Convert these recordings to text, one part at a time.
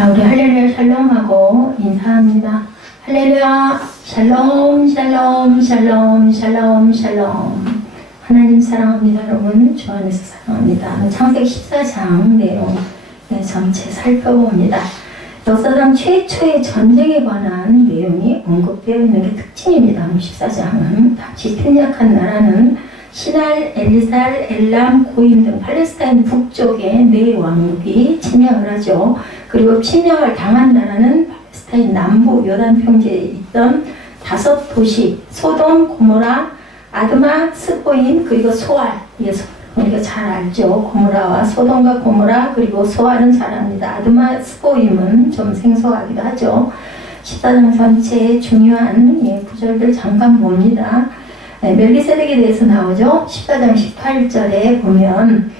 자, 우리 할렐루야 샬롬하고 인사합니다. 할렐루야 샬롬 샬롬 샬롬 샬롬 샬롬. 하나님 사랑합니다. 여러분 주 안에서 사랑합니다. 창세기 14장 내용 전체 살펴봅니다. 역사상 최초의 전쟁에 관한 내용이 언급되어 있는 게 특징입니다. 14장은 당시 침략한 나라는 시날, 엘리살, 엘람, 고임 등 팔레스타인 북쪽의 네 왕국이 침략을 하죠. 그리고 침략을 당한 나라는 팔레스타인 남부 요단 평지에 있던 5도시 소돔, 고모라, 아드마, 스보임, 그리고 소알. 우리가 잘 알죠. 고모라와 소돔과 고모라, 그리고 소알은 잘 압니다. 아드마, 스보임은 좀 생소하기도 하죠. 14장 전체의 중요한 구절들 잠깐 봅니다. 멜기세덱에 대해서 나오죠. 14장 18절에 보면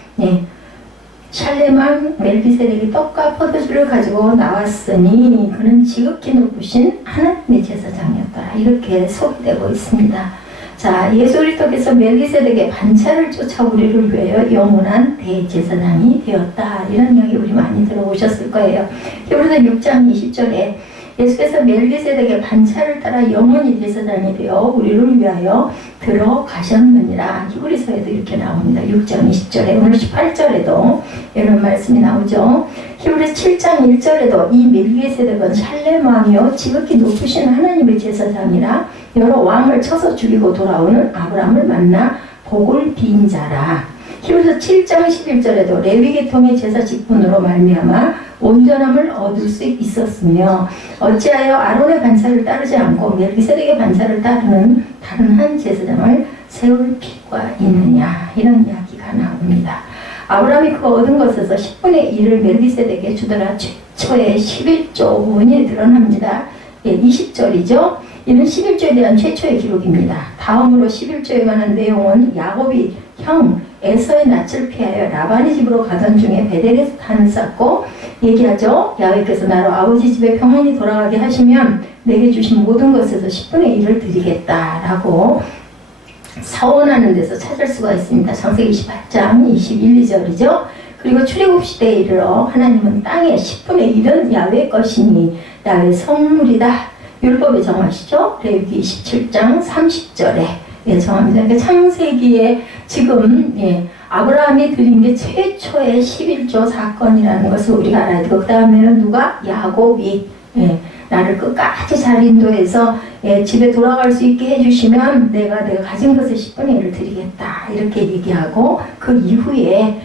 샬렘왕 멜기세덱이 떡과 포도주를 가지고 나왔으니 그는 지극히 높으신 하나님의 제사장이었다. 이렇게 소개되고 있습니다. 자, 예수 그리스도께서 멜기세덱의 반차를 쫓아 우리를 위하여 영원한 대제사장이 되었다. 이런 이야기 우리 많이 들어보셨을 거예요. 히브리서 6장 20절에 예수께서 멜기세덱의 반차를 따라 영원히 제사장이 되어 우리를 위하여 들어가셨느니라. 히브리서에도 이렇게 나옵니다. 6장 20절에 오늘 18절에도 이런 말씀이 나오죠. 히브리서 7장 1절에도 이 멜기세덱은 샬렘 왕이요 지극히 높으신 하나님의 제사장이라 여러 왕을 쳐서 죽이고 돌아오는 아브라함을 만나 복을 빈 자라. 히브리서 7장 11절에도 레위 계통의 제사 직분으로 말미암아 온전함을 얻을 수 있었으며 어찌하여 아론의 반차를 따르지 않고 멜기세덱의 반차를 따르는 다른 한 제사장을 세울 필요가 있느냐. 이런 이야기가 나옵니다. 아브라함이 그 얻은 것에서 10분의 1을 멜기세덱에게 주더라. 최초의 11조문이 드러납니다. 20절이죠. 이는 11조에 대한 최초의 기록입니다. 다음으로 11조에 관한 내용은 야곱이 형 에서의 낯을 피하여 라반의 집으로 가던 중에 베델에서 단을 쌓고 얘기하죠. 야훼께서 나로 아버지 집에 평안히 돌아가게 하시면 내게 주신 모든 것에서 10분의 1을 드리겠다라고 사원하는 데서 찾을 수가 있습니다. 창세기 28장 21, 2절이죠. 그리고 출애굽 시대에 이르러 하나님은 땅의 10분의 1은 야훼 것이니 야훼 성물이다. 율법에 정하시죠. 레위기 27장 30절에 정합니다. 그러니까 창세기에 지금 아브라함이 드린 게 최초의 11조 사건이라는 것을 우리가 알아야 되고 그 다음에는 누가? 야곱이 나를 끝까지 잘 인도해서 집에 돌아갈 수 있게 해주시면 내가 가진 것의 10분의 1을 드리겠다. 이렇게 얘기하고 그 이후에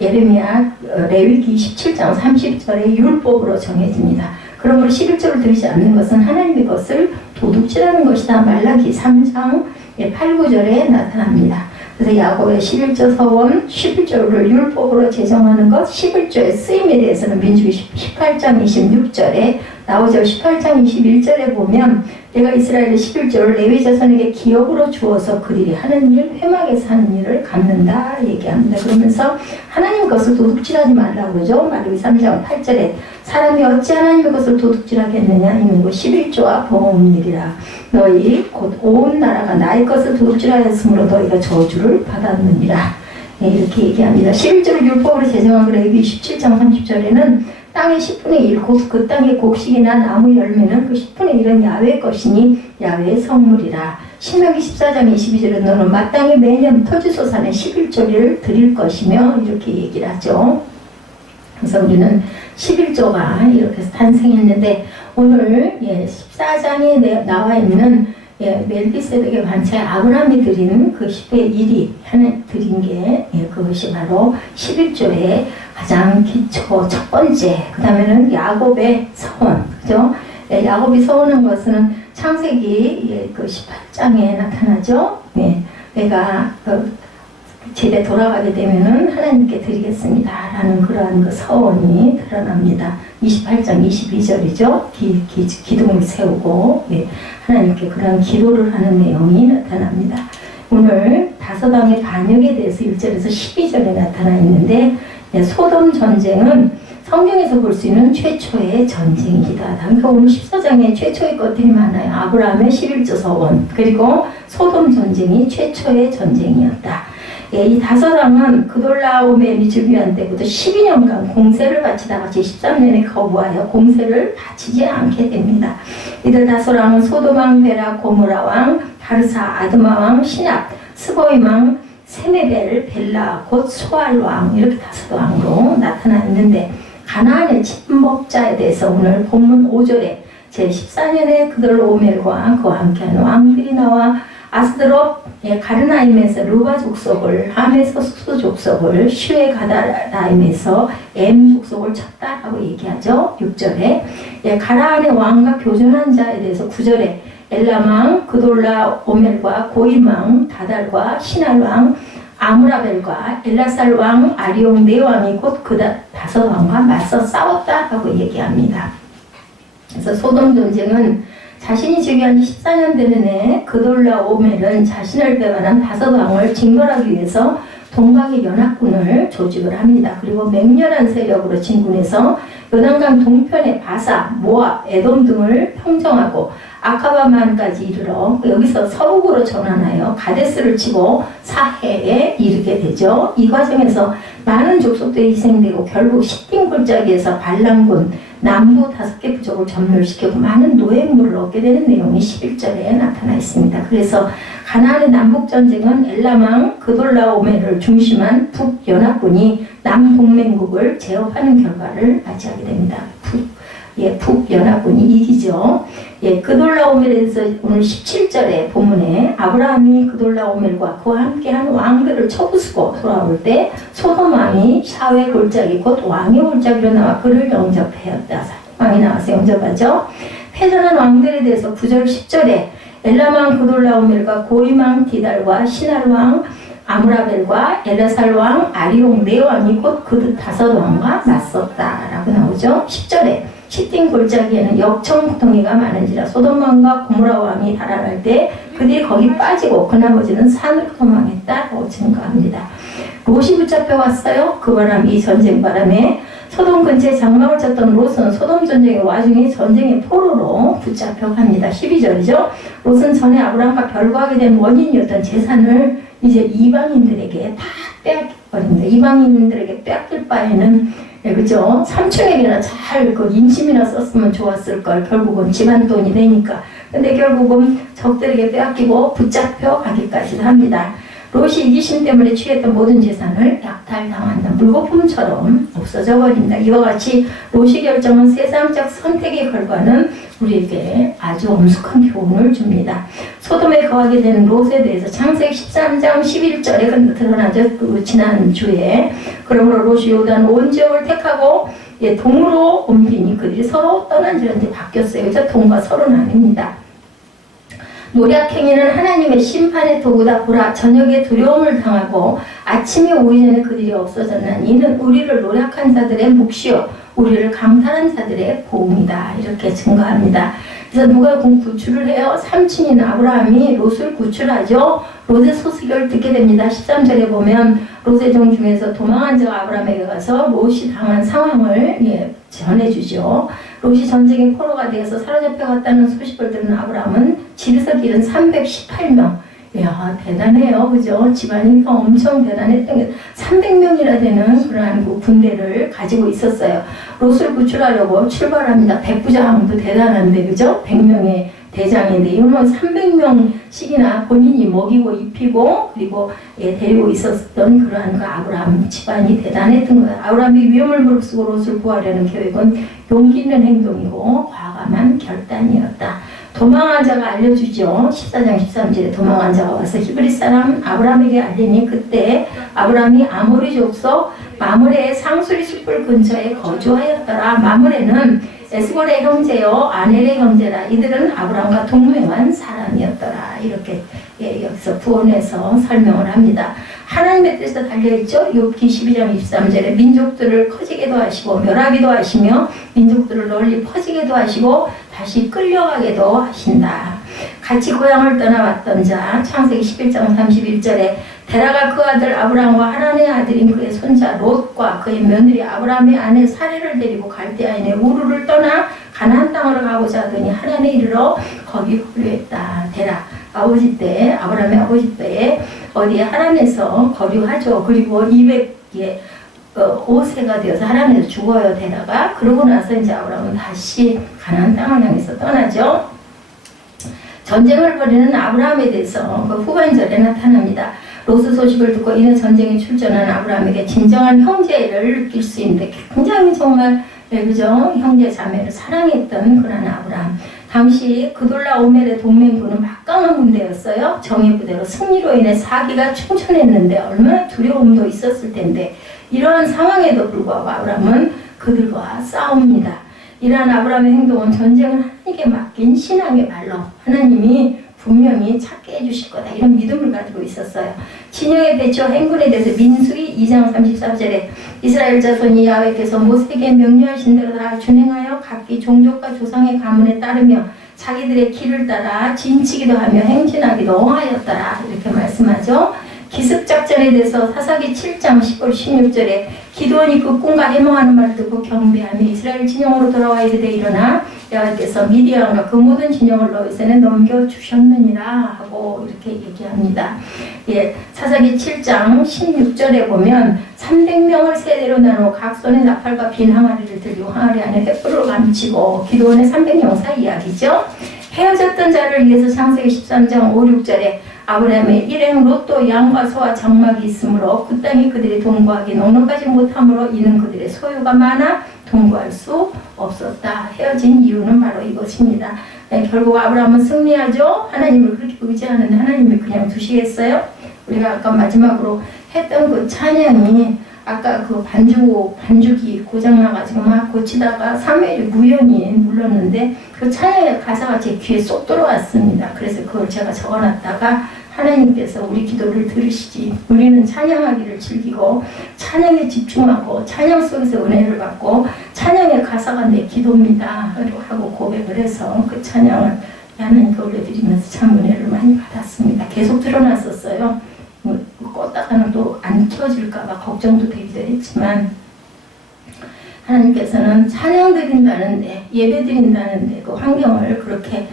예레미야 레위기 27장 30절에 율법으로 정해집니다. 그러므로 11조를 드리지 않는 것은 하나님의 것을 도둑질하는 것이다. 말라기 3장 8, 9절에 나타납니다. 그래서 야곱의 11조 서원, 11조를 율법으로 제정하는 것, 11조의 쓰임에 대해서는 민수기 18장 26절에 나오죠. 18장 21절에 보면 내가 이스라엘의 11조를 레위 자손에게 기업으로 주어서 그들이 하는 일, 회막에서 하는 일을 갚는다 얘기합니다. 그러면서 하나님 것을 도둑질하지 말라고 그러죠. 말라기 3장 8절에 사람이 어찌 하나님의 것을 도둑질하겠느냐 이는 곧 11조와 범음일이라. 너희 곧 온 나라가 나의 것을 도둑질하였으므로 너희가 저주를 받았느니라. 이렇게 얘기합니다. 11조를 율법으로 제정한 레위기 17장 30절에는 땅의 10분의 1, 곧 그 땅의 곡식이나 나무 열매는 그 10분의 1은 야훼의 것이니 야훼의 성물이라. 신명기 14장 22절에 너는 마땅히 매년 토지소산의 11조를 드릴 것이며 이렇게 얘기를 하죠. 그래서 우리는 11조가 이렇게 탄생했는데 오늘 14장에 나와 있는 멜기세덱의 반차에 아브라함이 드린 그 10의 1이 드린 게 그것이 바로 11조의 가장 기초 첫 번째. 그 다음에는 야곱의 서원, 그죠? 야곱이 서원한 것은 창세기 그 18장에 나타나죠. 내가 집에 돌아가게 되면은 하나님께 드리겠습니다. 라는 그러한 그 서원이 드러납니다. 28장 22절이죠. 기둥을 세우고 하나님께 그런 기도를 하는 내용이 나타납니다. 오늘 다섯왕의 반역에 대해서 1절에서 12절에 나타나 있는데 소돔 전쟁은 성경에서 볼 수 있는 최초의 전쟁이다. 그러니까 오늘 14장에 최초의 것들이 많아요. 아브라함의 11조 서원, 그리고 소돔 전쟁이 최초의 전쟁이었다. 예, 이 다섯 왕은 그돌라오멜이 즉위한 때부터 12년간 공세를 바치다가 제13년에 거부하여 공세를 바치지 않게 됩니다. 이들 다섯 왕은 소돔 왕, 베라, 고모라 왕, 바르사, 아드마 왕, 시납, 스보임 왕, 세메벨, 벨라, 곧 소알 왕, 이렇게 다섯 왕으로 나타나 있는데, 가나안의 침범자에 대해서 오늘 본문 5절에 제14년에 그돌라오멜과 그와 함께하는 왕들이 나와 아스드롭, 가르나임에서 루바 족속을, 함에서 수스 족속을, 슈에 가다라임에서 엠 족속을 쳤다라고 얘기하죠. 6절에 가나안의 왕과 교전한 자에 대해서 9절에 엘람왕, 그돌라오멜과 고임왕, 다달과 시날왕, 아므라벨과 엘라살왕, 아리옹 네 왕이 곧 그 다섯 왕과 맞서 싸웠다라고 얘기합니다. 그래서 소돔 전쟁은 자신이 즉위한 지 14년 되는 해 그돌라오멜은 자신을 배반한 다섯 왕을 징벌하기 위해서 동방의 연합군을 조직을 합니다. 그리고 맹렬한 세력으로 진군해서 요단강 동편의 바사, 모압, 에돔 등을 평정하고 아카바만까지 이르러 여기서 서북으로 전환하여 가데스를 치고 사해에 이르게 되죠. 이 과정에서 많은 족속들이 희생되고 결국 시딤 골짜기에서 반란군 남부 5개 부족을 전멸시키고 많은 노획물을 얻게 되는 내용이 11절에 나타나 있습니다. 그래서 가나안의 남북전쟁은 엘람왕 그돌라오멜을 중심한 북연합군이 남동맹국을 제압하는 결과를 맞이하게 됩니다. 북연합군이 이기죠. 그돌라오멜에서 오늘 17절에 본문에 아브라함이 그돌라오멜과 그와 함께한 왕들을 쳐부수고 돌아올 때 소돔 왕이 샤웨 골짜기 곧 왕의 골짜기로 나와 그를 영접하였다. 왕이 나와서 영접하죠. 패전한 왕들에 대해서 9절 10절에 엘람왕 그돌라오멜과 고임왕 디달과 시날왕 아므라벨과 엘라살왕 아리옹 네 왕이 곧 그 다섯 왕과 맞섰다라고 나오죠. 10절에 시딤 골짜기에는 역청동이가 많은지라 소돔 왕과 고모라 왕이 달아날 때 그들이 거기 빠지고 그 나머지는 산으로 도망했다라고 증거합니다. 롯이 붙잡혀 왔어요. 그 바람, 이 전쟁 바람에 소돔 근처에 장막을 쳤던 롯은 소돔 전쟁의 와중에 전쟁의 포로로 붙잡혀 갑니다. 12절이죠. 롯은 전에 아브라함과 결과하게 된 원인이었던 재산을 이제 이방인들에게 다 빼앗겨버립니다. 이방인들에게 빼앗길 바에는 그죠? 삼촌에게나 잘 그 인심이나 썼으면 좋았을 걸. 결국은 집안 돈이 되니까. 근데 결국은 적들에게 빼앗기고 붙잡혀 가기까지 합니다. 롯이 이기심 때문에 취했던 모든 재산을 약탈당한다. 물거품처럼 없어져 버린다. 이와 같이 롯이 결정한 세상적 선택의 결과는 우리에게 아주 엄숙한 교훈을 줍니다. 소돔에 거하게 된 롯에 대해서 창세기 13장 11절에 드러나죠. 그 지난주에. 그러므로 롯이 요단 온 지역을 택하고 동으로 옮기니 그들이 서로 떠난 지가 이제 바뀌었어요. 그래서 동과 서로는 아닙니다. 노략행위는 하나님의 심판의 도구다. 보라, 저녁에 두려움을 당하고 아침이 오기 전에 그들이 없어졌나니 이는 우리를 노략한 자들의 몫이요 우리를 강탈한 자들의 보응이다. 이렇게 증거합니다. 그래서 누가 구출을 해요? 삼촌인 아브라함이 롯을 구출하죠. 롯의 소식을 듣게 됩니다. 13절에 보면 롯의 종 중에서 도망한 자가 아브라함에게 가서 롯이 당한 상황을 전해주죠. 롯이 전쟁의 포로가 되어서 사로잡혀 갔다는 소식을 들은 아브라함은 집에서 기른 318명. 이야, 대단해요. 그죠? 집안이 엄청 대단했던 게 300명이나 되는 그러한 군대를 가지고 있었어요. 롯을 구출하려고 출발합니다. 백부장도 대단한데, 그죠? 100명의 대장인데, 이놈은 300명씩이나 본인이 먹이고 입히고, 그리고 데리고 있었던 그러한 그 아브라함 집안이 대단했던 거예요. 아브라함이 위험을 무릅쓰고 롯을 구하려는 계획은 용기 있는 행동이고, 과감한 결단이었다. 도망한 자가 알려주죠. 14장 13절에 도망한 자가 와서 히브리 사람 아브라함에게 알리니 그때 아브라함이 아모리 족속 마므레의 상수리 숲을 근처에 거주하였더라. 마므레는 에스골의 형제요 아넬의 형제라. 이들은 아브라함과 동맹한 사람이었더라. 이렇게 여기서 부원해서 설명을 합니다. 하나님의 뜻에 달려있죠. 욥기 12장 23절에 민족들을 커지게도 하시고 멸하기도 하시며 민족들을 널리 퍼지게도 하시고 다시 끌려가게도 하신다. 같이 고향을 떠나왔던 자 창세기 11장 31절에 데라가 그 아들 아브라함과 하란의 아들인 그의 손자 롯과 그의 며느리 아브라함의 아내 사레를 데리고 갈대아인의 우르를 떠나 가나안 땅으로 가고자 하더니 하란에 이르러 거기 후류했다. 데라 아브라함의 아버지 때에 어디에 하란에서 거류하죠. 그리고 200에 5세가 되어서 하란에서 죽어요, 데라가. 그러고 나서 이제 아브라함은 다시 가나안 땅을 향해서 떠나죠. 전쟁을 벌이는 아브라함에 대해서 그 후반절에 나타납니다. 롯의 소식을 듣고 이는 전쟁에 출전한 아브라함에게 진정한 형제를 느낄 수 있는데 굉장히 정말 그죠? 형제 자매를 사랑했던 그런 아브라함. 당시 그돌라오멜의 동맹군은 막강한 군대였어요. 정예 부대로 승리로 인해 사기가 충천했는데 얼마나 두려움도 있었을 텐데 이러한 상황에도 불구하고 아브라함은 그들과 싸웁니다. 이러한 아브라함의 행동은 전쟁을 하나님께 맡긴 신앙의 말로 하나님이 분명히 찾게 해주실 거다 이런 믿음을 가지고 있었어요. 진영의 배치와 행군에 대해서 민수기 2장 34절에 이스라엘 자손이 야훼께서 모세에게 명령하신 대로 다 준행하여 각기 종족과 조상의 가문에 따르며 자기들의 길을 따라 진치기도 하며 행진하기도 하였더라 이렇게 말씀하죠. 기습작전에 대해서 사사기 7장 15, 16절에 기드온이 그 꿈과 해몽하는 말을 듣고 경배하며 이스라엘 진영으로 돌아와 이르되 일어나 여호와께서 미디안과 그 모든 진영을 너희 손에 넘겨주셨느니라 하고 이렇게 얘기합니다. 예, 사사기 7장 16절에 보면 300명을 세대로 나누어 각 손에 나팔과 빈 항아리를 들고 항아리 안에 횃불을 감치고 기드온의 300명사 이야기죠. 헤어졌던 자를 위해서 창세기 13장 5, 6절에 아브라함의 일행 롯도 양과 소와 장막이 있으므로 그 땅이 그들이 동거하기 넉넉하지 못하므로 이는 그들의 소유가 많아 동거할 수 없었다. 헤어진 이유는 바로 이것입니다. 네, 결국 아브라함은 승리하죠. 하나님을 그렇게 의지하는데 하나님이 그냥 두시겠어요? 우리가 아까 마지막으로 했던 그 찬양이 아까 그 반죽이 고장나가지고 막 고치다가 3일이 무연히 눌렀는데 그 찬양의 가사가 제 귀에 쏙 들어왔습니다. 그래서 그걸 제가 적어놨다가 하나님께서 우리 기도를 들으시지. 우리는 찬양하기를 즐기고 찬양에 집중하고 찬양 속에서 은혜를 받고 찬양의 가사가 내 기도입니다 하고 고백을 해서 그 찬양을 하나님께 올려드리면서 참 은혜를 많이 받았습니다. 계속 드러났었어요. 껐다가는 또 안 켜질까봐 걱정도 되기도 했지만 하나님께서는 찬양 드린다는데 예배 드린다는데 그 환경을 그렇게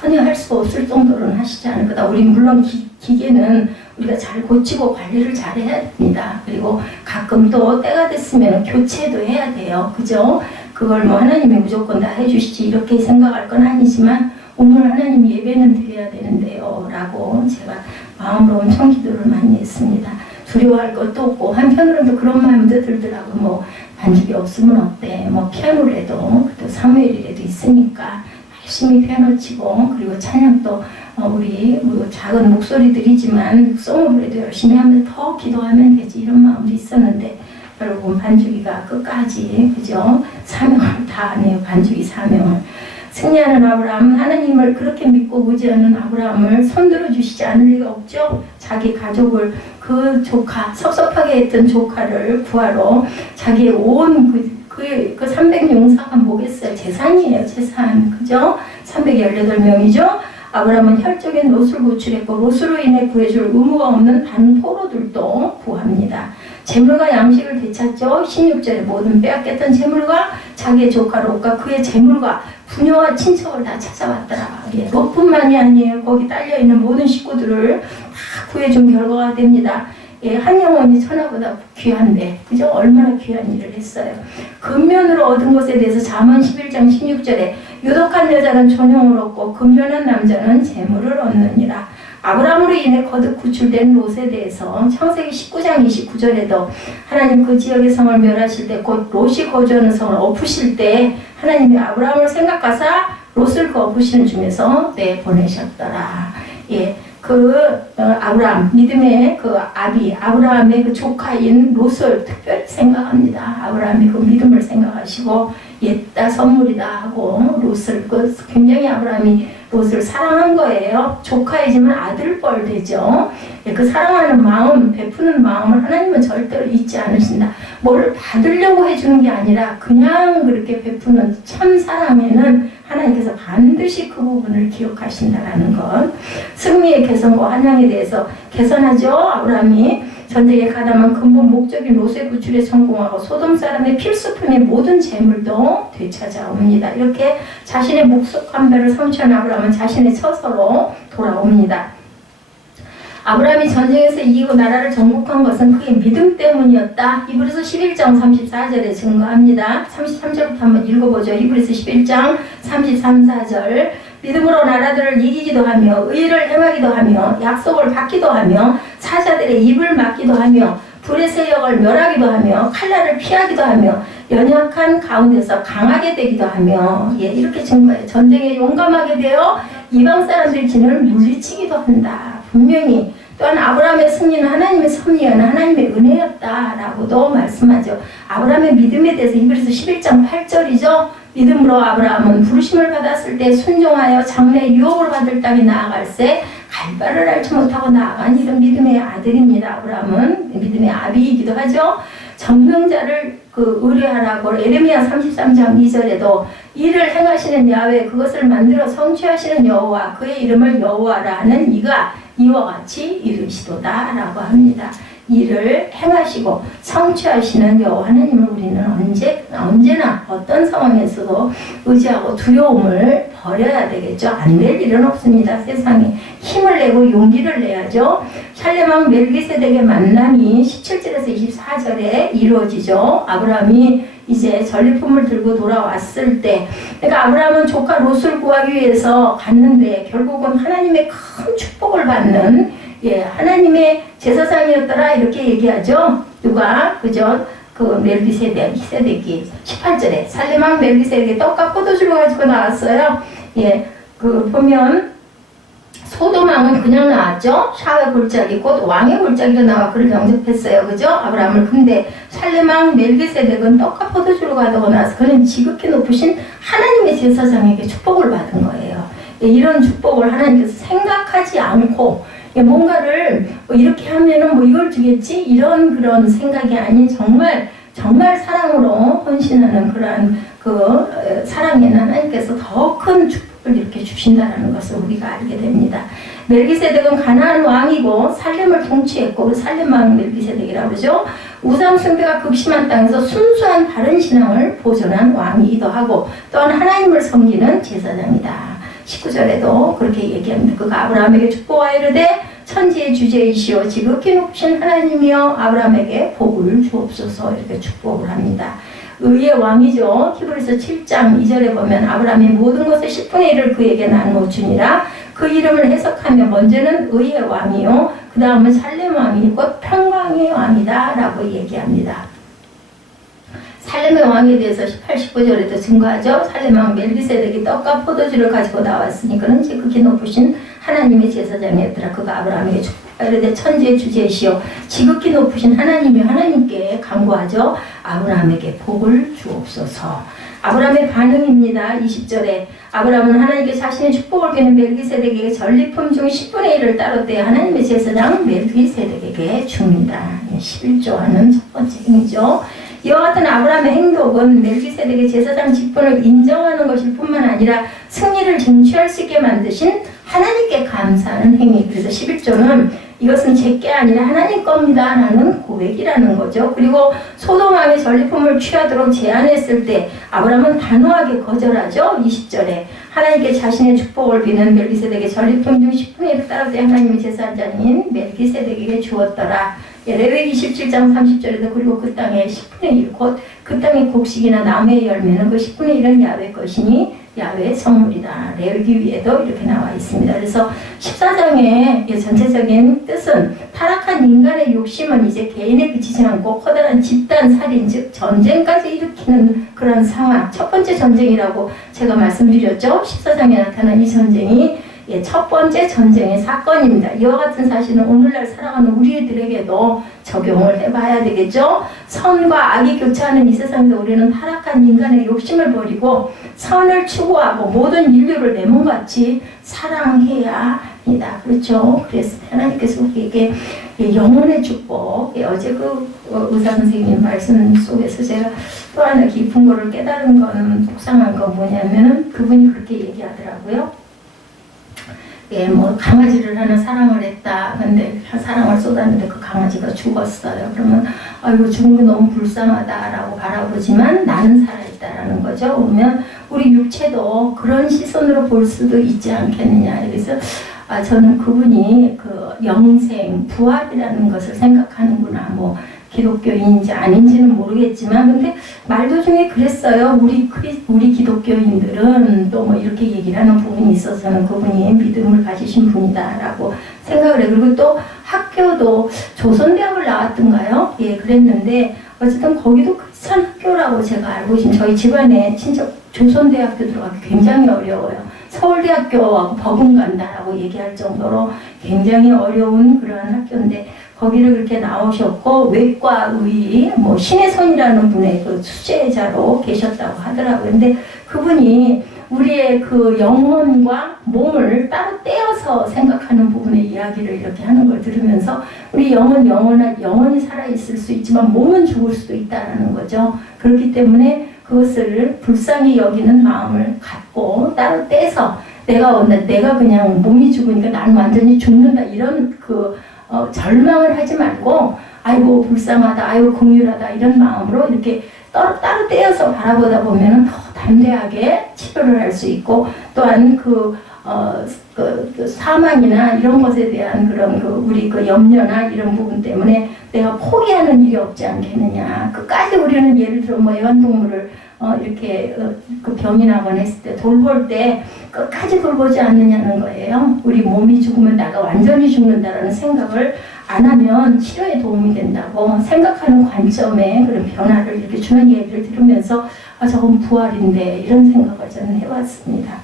전혀 할 수 없을 정도로는 하시지 않을 거다. 우리 물론 기계는 우리가 잘 고치고 관리를 잘 해야 됩니다. 그리고 가끔 또 때가 됐으면 교체도 해야 돼요. 그죠? 그걸 뭐 하나님이 무조건 다 해주시지 이렇게 생각할 건 아니지만 오늘 하나님 예배는 드려야 되는데요 라고 제가 마음으로 엄청 기도를 많이 했습니다. 두려워할 것도 없고 한편으로는 또 그런 마음도 들더라고. 뭐 반죽이 없으면 어때? 뭐 피아노라도 또 사무엘이라도 있으니까 열심히 피아노 치고 그리고 찬양도 우리 뭐 작은 목소리들이지만 송으로라도 열심히 하면 더 기도하면 되지 이런 마음도 있었는데 여러분 반죽이가 끝까지 그죠? 사명을 다하네요. 반죽이 사명을. 승리하는 아브라함, 하나님을 그렇게 믿고 의지하는 아브라함을 손들어 주시지 않을 리가 없죠. 자기 가족을 그 조카, 섭섭하게 했던 조카를 구하러 자기의 온 그 300용사가 뭐겠어요? 재산이에요, 재산. 그죠? 318명이죠? 아브라함은 혈족의 롯을 구출했고 롯으로 인해 구해줄 의무가 없는 반포로들도 구합니다. 재물과 양식을 되찾죠. 16절에 모든 빼앗겼던 재물과 자기의 조카 롯과 그의 재물과 부녀와 친척을 다 찾아왔더라. 예, 롯뿐만이 아니에요. 거기 딸려있는 모든 식구들을 다 구해준 결과가 됩니다. 예, 한 영혼이 천하보다 귀한데 그죠? 얼마나 귀한 일을 했어요. 근면으로 얻은 것에 대해서 잠언 11장 16절에 유독한 여자는 존용을 얻고 근면한 남자는 재물을 얻느니라. 아브라함으로 인해 거듭 구출된 롯에 대해서 창세기 19장 29절에도 하나님 그 지역의 성을 멸하실 때 곧 롯이 거주하는 성을 엎으실 때 하나님이 아브라함을 생각하사 롯을 그 엎으시는 중에서 내보내셨더라. 예, 아브라함 믿음의 그 아브라함의 그 조카인 롯을 특별히 생각합니다. 아브라함이 그 믿음을 생각하시고 옛다 선물이다 하고 롯을 굉장히 아브라함이 롯을 사랑한 거예요. 조카이지만 아들뻘 되죠. 그 사랑하는 마음, 베푸는 마음을 하나님은 절대로 잊지 않으신다. 뭐를 받으려고 해주는 게 아니라 그냥 그렇게 베푸는 참 사랑에는 하나님께서 반드시 그 부분을 기억하신다라는 것. 승리의 개선과 환영에 대해서 개선하죠. 아브라함이 전쟁에 가담한 근본 목적인 롯의 구출에 성공하고 소돔 사람의 필수품인 모든 재물도 되찾아옵니다. 이렇게 자신의 목숨한 배를 성취한 아브라함은 자신의 처소로 돌아옵니다. 아브라함이 전쟁에서 이기고 나라를 정복한 것은 그의 믿음 때문이었다. 히브리서 11장 34절에 증거합니다. 33절부터 한번 읽어보죠. 히브리서 11장 33, 4절. 믿음으로 나라들을 이기기도 하며 의를 행하기도 하며 약속을 받기도 하며 사자들의 입을 막기도 하며 불의 세력을 멸하기도 하며 칼날을 피하기도 하며 연약한 가운데서 강하게 되기도 하며 이렇게 증거해요. 전쟁에 용감하게 되어 이방 사람들의 진을 물리치기도 한다. 분명히 또한 아브라함의 승리는 하나님의 섭리와 하나님의 은혜였다라고도 말씀하죠. 아브라함의 믿음에 대해서 히브리서 11장 8절이죠. 믿음으로 아브라함은 부르심을 받았을 때 순종하여 장래의 유업을 받을 땅에 나아갈새 갈 바를 알지 못하고 나아간 이런 믿음의 아들입니다. 아브라함은 믿음의 아비이기도 하죠. 정명자를 의뢰하라고 에레미야 33장 2절에도 이를 행하시는 야훼 그것을 만들어 성취하시는 여호와 그의 이름을 여호와라 하는 이가 이와 같이 이르시도다 라고 합니다. 일을 행하시고 성취하시는 여호와 하나님을 우리는 언제나 어떤 상황에서도 의지하고 두려움을 버려야 되겠죠. 안 될 일은 없습니다. 세상에 힘을 내고 용기를 내야죠. 샬렘왕 멜기세덱의 만남이 17절에서 24절에 이루어지죠. 아브라함이 이제 전리품을 들고 돌아왔을 때, 그러니까 아브라함은 조카 롯을 구하기 위해서 갔는데 결국은 하나님의 큰 축복을 받는 하나님의 제사장이었더라 이렇게 얘기하죠. 누가 그죠? 멜기세덱이 18절에 살림왕 멜기세덱이 떡과 포도주를 가지고 나왔어요. 보면 소돔 왕은 그냥 나왔죠. 샤의 골짜기 곧 왕의 골짜기로 나와 그를 영접했어요. 그죠? 아브라함을. 근데 살렘왕 멜기세덱은 떡과 포도주를 가지고 나와서 그는 지극히 높으신 하나님의 제사장에게 축복을 받은 거예요. 이런 축복을 하나님께서 생각하지 않고 뭔가를 이렇게 하면은 이걸 주겠지 그런 생각이 아닌 정말 사랑으로 헌신하는 그러한 사랑에는 하나님께서 더 큰 축복을 이렇게 주신다는 것을 우리가 알게 됩니다. 멜기세덱은 가나안 왕이고 살렘을 통치했고 살렘 왕 멜기세덱이라고 그러죠. 우상 숭배가 극심한 땅에서 순수한 바른 신앙을 보존한 왕이기도 하고 또한 하나님을 섬기는 제사장이다. 19절에도 그렇게 얘기합니다. 그가 아브라함에게 축복하여 이르되 천지의 주제이시오 지극히 높으신 하나님이여 아브라함에게 복을 주옵소서 이렇게 축복을 합니다. 의의 왕이죠. 히브리서 7장 2절에 보면 아브라함이 모든 것의 10분의 1을 그에게 나누어 주니라. 그 이름을 해석하면 먼저는 의의 왕이요 그 다음은 살렘 왕이 곧 평강의 왕이다 라고 얘기합니다. 살렘의 왕에 대해서 18, 19절에도 증거하죠. 살렘 왕 멜기세덱이 떡과 포도주를 가지고 나왔으니 그는 지극히 높으신 하나님의 제사장이었더라. 그가 아브라함에게 축복하여 천지의 주제시여 지극히 높으신 하나님이 하나님께 간구하죠. 아브라함에게 복을 주옵소서. 아브라함의 반응입니다. 20절에 아브라함은 하나님께 자신의 축복을 비는 멜기세덱에게 전리품 중 10분의 1을 따로 떼어 하나님의 제사장 멜기세덱에게 줍니다. 11조하는 첫 번째 행위죠. 이와 같은 아브라함의 행동은 멜기세덱의 제사장 직분을 인정하는 것일 뿐만 아니라 승리를 쟁취할 수 있게 만드신 하나님께 감사하는 행위. 그래서 11조는 이것은 제게 아니라 하나님 겁니다 라는 고백이라는 거죠. 그리고 소돔 왕의 전리품을 취하도록 제안했을 때 아브라함은 단호하게 거절하죠. 20절에 하나님께 자신의 축복을 비는 멜기세덱의 전리품 중 10분의 1을 따로 하나님의 제사장인 멜기세덱에게 주었더라. 레위기 27장 30절에도 그리고 그 땅의 10분의 1 곧 그 땅의 곡식이나 나무의 열매는 그 10분의 1은 야훼 것이니 야훼의 선물이다. 레위기 위에도 이렇게 나와 있습니다. 그래서 14장의 전체적인 뜻은 타락한 인간의 욕심은 이제 개인에 그치지 않고 커다란 집단 살인 즉 전쟁까지 일으키는 그런 상황. 첫 번째 전쟁이라고 제가 말씀드렸죠. 14장에 나타난 이 전쟁이 첫 번째 전쟁의 사건입니다. 이와 같은 사실은 오늘날 살아가는 우리들에게도 적용을 해봐야 되겠죠. 선과 악이 교차하는 이 세상에서 우리는 타락한 인간의 욕심을 버리고 선을 추구하고 모든 인류를 내 몸같이 사랑해야 합니다. 그렇죠. 그래서 하나님께서 우리에게 영혼의 축복, 어제 의사 선생님 말씀 속에서 제가 또 하나 깊은 거를 깨달은 거는 속상한 건 뭐냐면 그분이 그렇게 얘기하더라고요. 예, 뭐 강아지를 하나 사랑을 했다. 근데 사랑을 쏟았는데 그 강아지가 죽었어요. 그러면 아이고 죽은 게 너무 불쌍하다라고 바라보지만 나는 살아있다라는 거죠. 그러면 우리 육체도 그런 시선으로 볼 수도 있지 않겠느냐. 그래서 저는 그분이 그 영생, 부활이라는 것을 생각하는구나. 뭐 기독교인인지 아닌지는 모르겠지만 근데 말도 중에 그랬어요. 우리 기독교인들은 또 뭐 이렇게 얘기를 하는 부분이 있어서는 그분이 믿음을 가지신 분이다라고 생각을 해요. 그리고 또 학교도 조선대학을 나왔던가요? 예, 그랬는데 어쨌든 거기도 크리스찬 학교라고 제가 알고 있습니다. 저희 집안에 진짜 조선대학교 들어가기 굉장히 어려워요. 서울대학교하고 버금간다라고 얘기할 정도로 굉장히 어려운 그러한 학교인데 거기를 그렇게 나오셨고 외과의 뭐 신혜선이라는 분의 그 수제자로 계셨다고 하더라고요. 근데 그분이 우리의 그 영혼과 몸을 따로 떼어서 생각하는 부분의 이야기를 이렇게 하는 걸 들으면서 우리 영은 영원히 살아있을 수 있지만 몸은 죽을 수도 있다는 거죠. 그렇기 때문에 그것을 불쌍히 여기는 마음을 갖고 따로 떼서 내가 그냥 몸이 죽으니까 나는 완전히 죽는다 이런 절망을 하지 말고 아이고 불쌍하다 아이고 긍휼하다 이런 마음으로 이렇게 따로 떼어서 바라보다 보면 더 담대하게 치료를 할 수 있고 또한 사망이나 이런 것에 대한 그런 우리 염려나 이런 부분 때문에 내가 포기하는 일이 없지 않겠느냐. 끝까지 우리는 예를 들어 뭐 애완동물을 이렇게 병이 나거나 했을 때 돌볼 때 끝까지 돌보지 않느냐는 거예요. 우리 몸이 죽으면 나가 완전히 죽는다라는 생각을 안 하면 치료에 도움이 된다고 생각하는 관점에 그런 변화를 이렇게 주는 얘기를 들으면서 저건 부활인데 이런 생각을 저는 해봤습니다.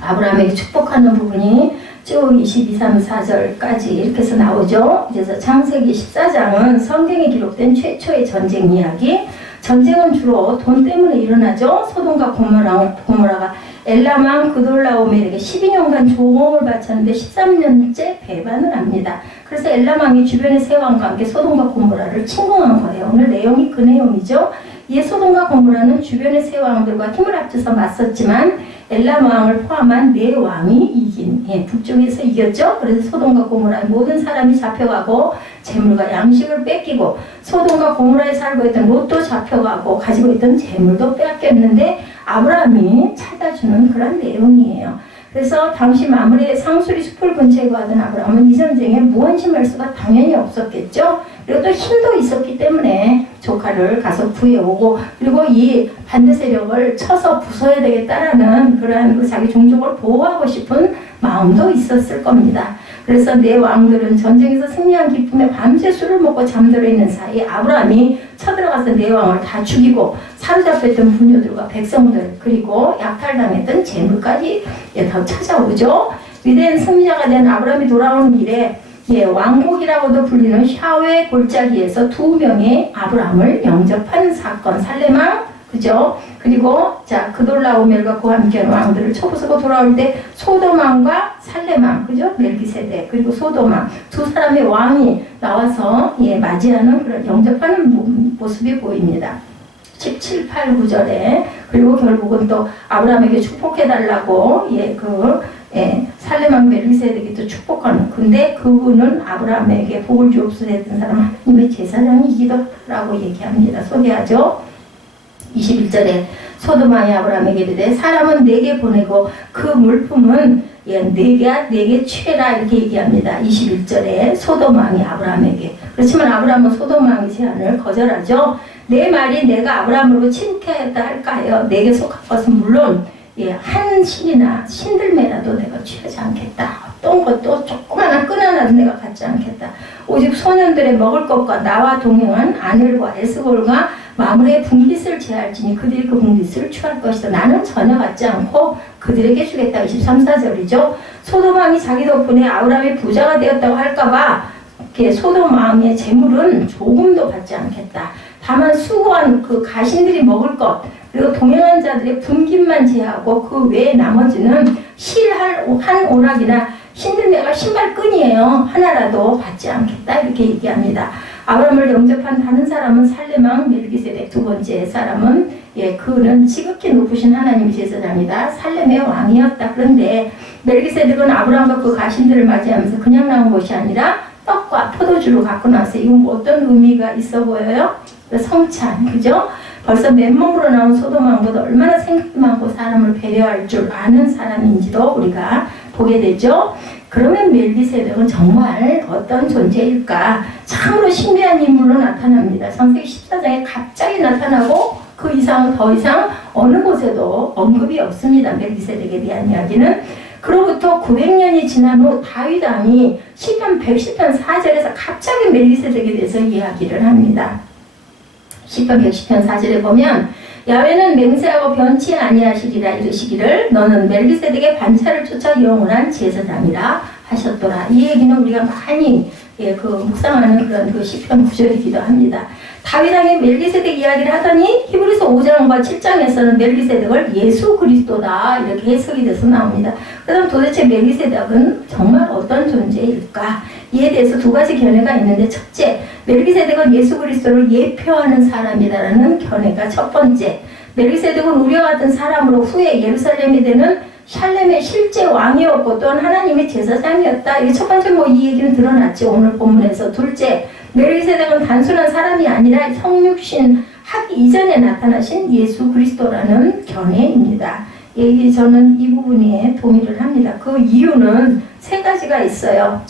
아브라함에게 축복하는 부분이 쭉 22, 3, 4절까지 이렇게 해서 나오죠. 그래서 창세기 14장은 성경에 기록된 최초의 전쟁 이야기. 전쟁은 주로 돈 때문에 일어나죠. 소돔과 고모라가 엘람왕 그돌라오멜에게 12년간 조공을 바쳤는데 13년째 배반을 합니다. 그래서 엘람왕이 주변의 세 왕과 함께 소돔과 고모라를 침공한 거예요. 오늘 내용이 그 내용이죠. 이에 소돔과 고모라는 주변의 세 왕들과 힘을 합쳐서 맞섰지만 엘람 왕을 포함한 네 왕이 북쪽에서 이겼죠. 그래서 소돔과 고모라 모든 사람이 잡혀가고 재물과 양식을 뺏기고 소돔과 고모라에 살고 있던 롯도 잡혀가고 가지고 있던 재물도 뺏겼는데 아브라함이 찾아주는 그런 내용이에요. 그래서 당시 마므레 상수리 숲을 근처에 가던 아브라함은 이 전쟁에 무관심할 수가 당연히 없었겠죠. 그리고 또 힘도 있었기 때문에 조카를 가서 구해오고 그리고 이 반대 세력을 쳐서 부숴야 되겠다라는 그러한 자기 종족을 보호하고 싶은 마음도 있었을 겁니다. 그래서 네 왕들은 전쟁에서 승리한 기쁨에 밤새 술을 먹고 잠들어 있는 사이 아브라함이 쳐들어가서 네 왕을 다 죽이고 사로잡혔던 부녀들과 백성들 그리고 약탈당했던 재물까지 다 찾아오죠. 위대한 승리자가 된 아브라함이 돌아오는 길에 왕복이라고도 불리는 샤웨 골짜기에서 두 명의 아브라함을 영접하는 사건 살레망 그죠? 그리고 그돌라오멜과 그와 함께하는 왕들을 쳐부수고 돌아올 때 소돔왕과 살레망 그죠? 멜기세덱 그리고 소돔왕 두 사람의 왕이 나와서 맞이하는 그런 영접하는 모습이 보입니다. 17, 8, 9절에 그리고 결국은 또 아브라함에게 축복해달라고 살레망 멜기세덱이 또 축복하는 근데 그분은 아브라함에게 복을 주옵소서 했던 사람 하나님의 제사장이기도 라고 얘기합니다. 소개하죠. 21절에 소돔왕이 아브라함에게 이르되 사람은 내게 보내고 그 물품은 내게 취해라 이렇게 얘기합니다. 21절에 소돔왕이 아브라함에게 그렇지만 아브라함은 소돔왕의 제안을 거절하죠. 내 말이 내가 아브라함으로 친케했다 할까요? 내게 속한 것은 물론 한 신이나 신들매라도 내가 취하지 않겠다. 어떤 것도 조그마한 끈 하나도 내가 갖지 않겠다. 오직 소년들의 먹을 것과 나와 동행한 아넬과 에스골과 마므레의 분깃을 제할지니 그들이 그 분깃을 취할 것이다. 나는 전혀 갖지 않고 그들에게 주겠다. 23, 4절이죠. 소돔 왕이 자기 덕분에 아브라함이 부자가 되었다고 할까봐 소돔 왕의 재물은 조금도 받지 않겠다. 다만 수고한 그 가신들이 먹을 것 그리고 동행한 자들의 분깃만 제하고 그 외에 나머지는 실 한 오락이나 신들매가 신발끈이에요. 하나라도 받지 않겠다 이렇게 얘기합니다. 아브라함을 영접한 다른 사람은 살레망 멜기세덱 두 번째 사람은 그는 지극히 높으신 하나님의 제사장이다. 살렘의 왕이었다. 그런데 멜기세덱은 아브라함과 그 가신들을 맞이하면서 그냥 나온 것이 아니라 떡과 포도주를 갖고 나왔어요. 이건 뭐 어떤 의미가 있어 보여요? 성찬, 그죠? 벌써 맨몸으로 나온 소돔왕보다 얼마나 생각이 많고 사람을 배려할 줄 아는 사람인지도 우리가 보게 되죠. 그러면 멜기세덱은 정말 어떤 존재일까? 참으로 신비한 인물로 나타납니다. 창세기 14장에 갑자기 나타나고 그 이상 더 이상 어느 곳에도 언급이 없습니다. 멜기세덱에 대한 이야기는. 그로부터 900년이 지난 후 다윗 왕이 시편 110편 4절에서 갑자기 멜기세덱에 대해서 이야기를 합니다. 시편 110편 4절에 보면 야훼는 맹세하고 변치 아니하시리라 이르시기를 너는 멜기세덱의 반차를 쫓아 영원한 제사장이라 하셨더라. 이 얘기는 우리가 많이 묵상하는 그런 그 시편 구절이기도 합니다. 다윗 왕이 멜기세덱 이야기를 하더니 히브리서 5장과 7장에서는 멜기세덱을 예수 그리스도다 이렇게 해석이 돼서 나옵니다. 그럼 도대체 멜기세덱은 정말 어떤 존재일까? 이에 대해서 두 가지 견해가 있는데, 첫째, 멜기세덱은 예수 그리스도를 예표하는 사람이다라는 견해가 첫 번째. 멜기세덱은 우리와 같은 사람으로 후에 예루살렘이 되는 샬렘의 실제 왕이었고 또한 하나님의 제사장이었다. 이게 첫 번째 이 얘기는 드러났죠. 오늘 본문에서. 둘째, 멜기세덱은 단순한 사람이 아니라 성육신 하기 이전에 나타나신 예수 그리스도라는 견해입니다. 저는 이 부분에 동의를 합니다. 그 이유는 세 가지가 있어요.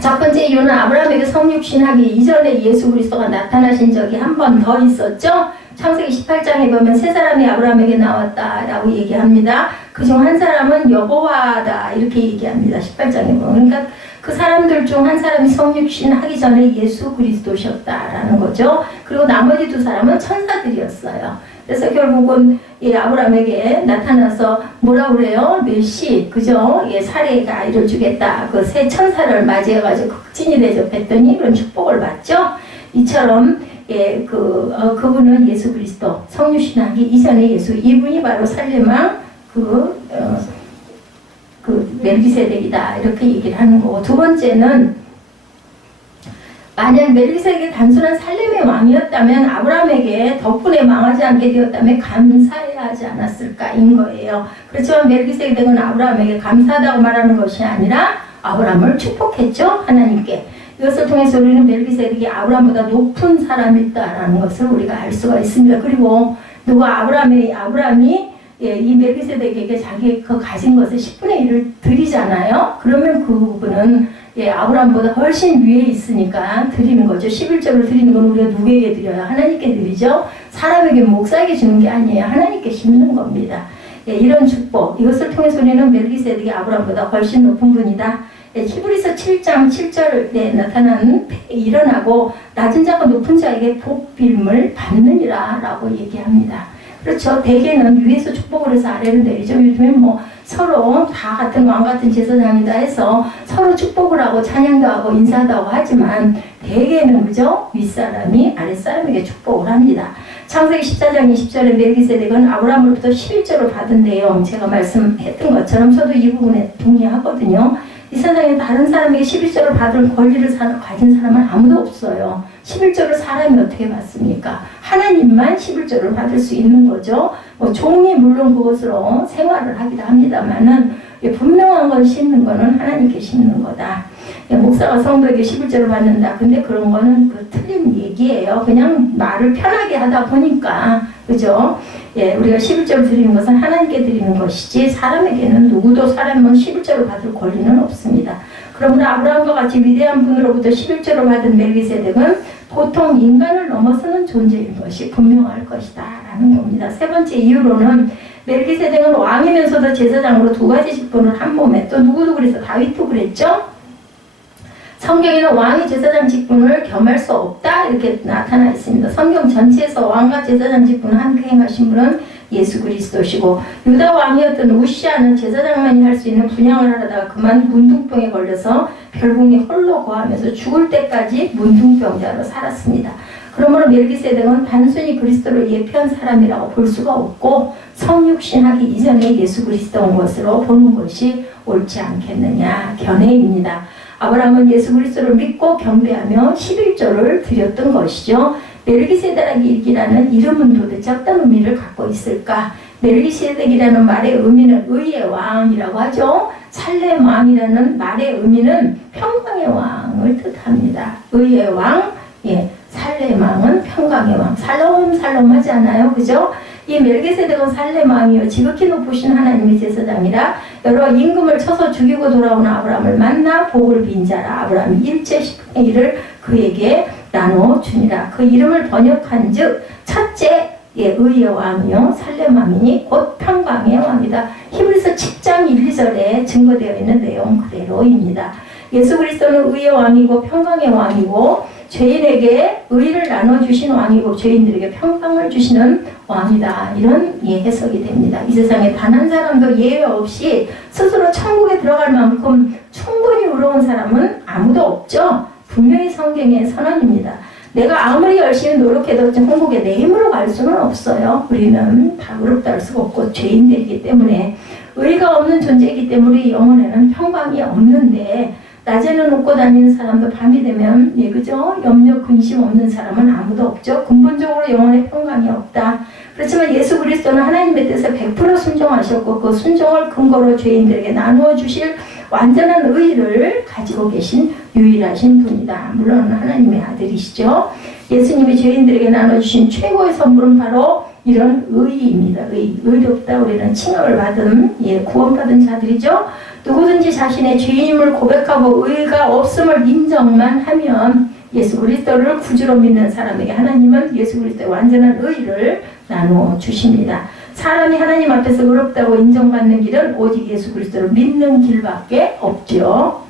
첫 번째 이유는 아브라함에게 성육신하기 이전에 예수 그리스도가 나타나신 적이 한 번 더 있었죠. 창세기 18장에 보면 세 사람이 아브라함에게 나왔다라고 얘기합니다. 그중 한 사람은 여호와다 이렇게 얘기합니다. 18장에 보면. 그러니까 그 사람들 중 한 사람이 성육신하기 전에 예수 그리스도셨다라는 거죠. 그리고 나머지 두 사람은 천사들이었어요. 그래서 결국은 아브라함에게 나타나서 뭐라 그래요? 메시, 그죠? 사례가 이루어주겠다. 그 세 천사를 맞이해가지고 극진히 대접했더니 그런 축복을 받죠. 이처럼 그분은 예수 그리스도, 성육신하기 이전의 예수, 이분이 바로 살렘왕 멜기세덱이다 이렇게 얘기를 하는 거고, 두 번째는 만약 멜기세덱이 단순한 살렘의 왕이었다면 아브라함에게 덕분에 망하지 않게 되었다면 감사해야 하지 않았을까인 거예요. 그렇지만 멜기세덱은 아브라함에게 감사하다고 말하는 것이 아니라 아브라함을 축복했죠. 하나님께. 이것을 통해서 우리는 멜기세덱이 아브라함보다 높은 사람이다라는 것을 우리가 알 수가 있습니다. 그리고 아브라함이 이 멜기세덱에게 자기 가진 것을 10분의 1을 드리잖아요. 그러면 그 부분은 아브라함보다 훨씬 위에 있으니까 드리는 거죠. 11조를 드리는 건 우리가 누구에게 드려요? 하나님께 드리죠. 사람에게 목사에게 주는 게 아니에요. 하나님께 심는 겁니다. 이런 축복, 이것을 통해서 우리는 멜기세덱이 아브라함보다 훨씬 높은 분이다. 히브리서 7장 7절에 나타난 일어나고 낮은 자가 높은 자에게 복빌을 받느니라 라고 얘기합니다. 그렇죠. 대개는 위에서 축복을 해서 아래로 내리죠. 요즘에 서로 다 같은 왕 같은 제사장이다 해서 서로 축복을 하고 찬양도 하고 인사도 하고 하지만 대개는 그죠? 윗사람이 아랫사람에게 축복을 합니다. 창세기 14장 20절에 멜기세덱은 아브라함으로부터 11조를 받은 내용, 제가 말씀했던 것처럼 저도 이 부분에 동의하거든요. 이 세상에 다른 사람에게 11조를 받을 권리를 가진 사람은 아무도 없어요. 11조를 사람이 어떻게 받습니까? 하나님만 11조를 받을 수 있는 거죠. 종이 물론 그것으로 생활을 하기도 합니다만은 분명한 건 심는 거는 하나님께 심는 거다. 목사가 성도에게 11조를 받는다. 근데 그런 거는 틀린 얘기예요. 그냥 말을 편하게 하다 보니까, 그죠? 우리가 11조를 드리는 것은 하나님께 드리는 것이지 사람에게는 누구도 사람은 11조를 받을 권리는 없습니다. 그러므로 아브라함과 같이 위대한 분으로부터 11조를 받은 멜기세덱은 보통 인간을 넘어서는 존재인 것이 분명할 것이다 라는 겁니다. 세 번째 이유로는 멜기세덱은 왕이면서도 제사장으로 두 가지 직분을 한 몸에, 또 누구도 그래서 다윗도 그랬죠. 성경에는 왕이 제사장 직분을 겸할 수 없다 이렇게 나타나 있습니다. 성경 전체에서 왕과 제사장 직분을 함께 행하신 분은 예수 그리스도시고, 유다 왕이었던 우시아는 제사장만이 할 수 있는 분향을 하다가 그만 문둥병에 걸려서 결국에 홀로 거하면서 죽을 때까지 문둥병자로 살았습니다. 그러므로 멜기세덱은 단순히 그리스도를 예표한 사람이라고 볼 수가 없고 성육신하기 이전에 예수 그리스도인 것으로 보는 것이 옳지 않겠느냐 견해입니다. 아브라함은 예수 그리스도를 믿고 경배하며 11조를 드렸던 것이죠. 멜기세덱이라는 이름은 도대체 어떤 의미를 갖고 있을까? 멜기세덱이라는 말의 의미는 의의 왕이라고 하죠. 살렘 왕이라는 말의 의미는 평강의 왕을 뜻합니다. 의의 왕, 살렘 왕은 평강의 왕. 살롬 하지 않아요? 그죠? 이 멜기세덱은 살렘 왕이요 지극히 높으신 하나님의 제사장이라 여러 임금을 쳐서 죽이고 돌아온 아브라함을 만나 복을 빈 자라. 아브라함이 일제 10분의 1을 그에게 나눠 주니라. 그 이름을 번역한 즉 첫째 의의 왕이요 살렘 왕이니 곧 평강의 왕이다. 히브리서 10장 1, 2절에 증거되어 있는 내용 그대로입니다. 예수 그리스도는 의의 왕이고 평강의 왕이고 죄인에게 의를 나눠주신 왕이고 죄인들에게 평강을 주시는 왕이다. 이런 해석이 됩니다. 이 세상에 단 한 사람도 예외 없이 스스로 천국에 들어갈 만큼 충분히 의로운 사람은 아무도 없죠. 분명히 성경의 선언입니다. 내가 아무리 열심히 노력해도 천국에 내 힘으로 갈 수는 없어요. 우리는 다 의롭다 할 수가 없고 죄인들이기 때문에 의가 없는 존재이기 때문에 영혼에는 평강이 없는데 낮에는 웃고 다니는 사람도 밤이 되면 그죠? 염려 근심 없는 사람은 아무도 없죠. 근본적으로 영혼에 평강이 없다. 그렇지만 예수 그리스도는 하나님의 뜻에 100% 순종하셨고 그 순종을 근거로 죄인들에게 나누어 주실 완전한 의를 가지고 계신 유일하신 분이다. 물론 하나님의 아들이시죠. 예수님이 죄인들에게 나눠주신 최고의 선물은 바로 이런 의입니다. 의롭다. 우리는 칭함을 받은 구원받은 자들이죠. 누구든지 자신의 죄인임을 고백하고 의가 없음을 인정만 하면 예수 그리스도를 구주로 믿는 사람에게 하나님은 예수 그리스도의 완전한 의를 나누어 주십니다. 사람이 하나님 앞에서 의롭다고 인정받는 길은 오직 예수 그리스도를 믿는 길밖에 없죠.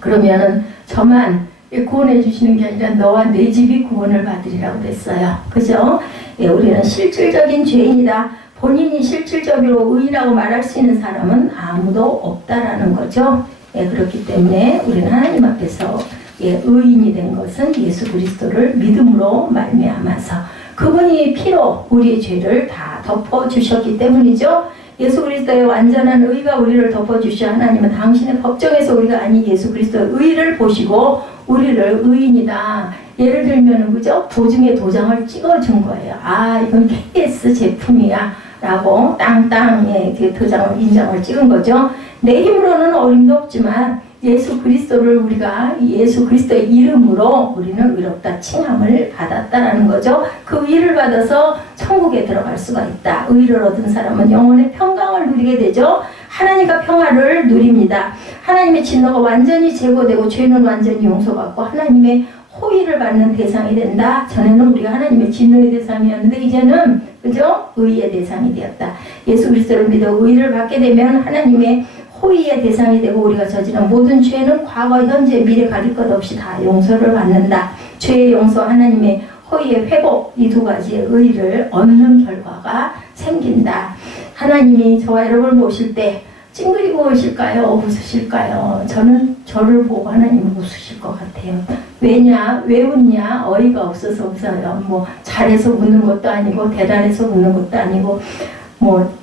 그러면은 저만 구원해 주시는 게 아니라 너와 내 집이 구원을 받으리라고 됐어요. 그죠? 우리는 실질적인 죄인이다. 본인이 실질적으로 의인이라고 말할 수 있는 사람은 아무도 없다라는 거죠. 그렇기 때문에 우리는 하나님 앞에서 의인이 된 것은 예수 그리스도를 믿음으로 말미암아서 그분이 피로 우리의 죄를 다 덮어주셨기 때문이죠. 예수 그리스도의 완전한 의가 우리를 덮어주셔. 하나님은 당신의 법정에서 우리가 아닌 예수 그리스도의 의를 보시고 우리를 의인이다. 예를 들면 그죠? 보증의 도장을 찍어준 거예요. 아, 이건 KS 제품이야 라고 땅땅에 도장을 인정을 찍은 거죠. 내 힘으로는 어림도 없지만 예수 그리스도를 우리가 예수 그리스도의 이름으로 우리는 의롭다 칭함을 받았다라는 거죠. 그 의를 받아서 천국에 들어갈 수가 있다. 의를 얻은 사람은 영혼의 평강을 누리게 되죠. 하나님과 평화를 누립니다. 하나님의 진노가 완전히 제거되고 죄는 완전히 용서받고 하나님의 호의를 받는 대상이 된다. 전에는 우리가 하나님의 진노의 대상이었는데 이제는 그죠? 의의 대상이 되었다. 예수 그리스도를 믿어 의를 받게 되면 하나님의 호의의 대상이 되고 우리가 저지른 모든 죄는 과거, 현재, 미래 가릴 것 없이 다 용서를 받는다. 죄의 용서, 하나님의 호의의 회복, 이 두 가지의 의를 얻는 결과가 생긴다. 하나님이 저와 여러분을 모실 때 찡그리고 오실까요? 웃으실까요? 저는 저를 보고 하나님은 웃으실 것 같아요. 왜냐? 왜 웃냐? 어이가 없어서 웃어요. 뭐 잘해서 웃는 것도 아니고 대단해서 웃는 것도 아니고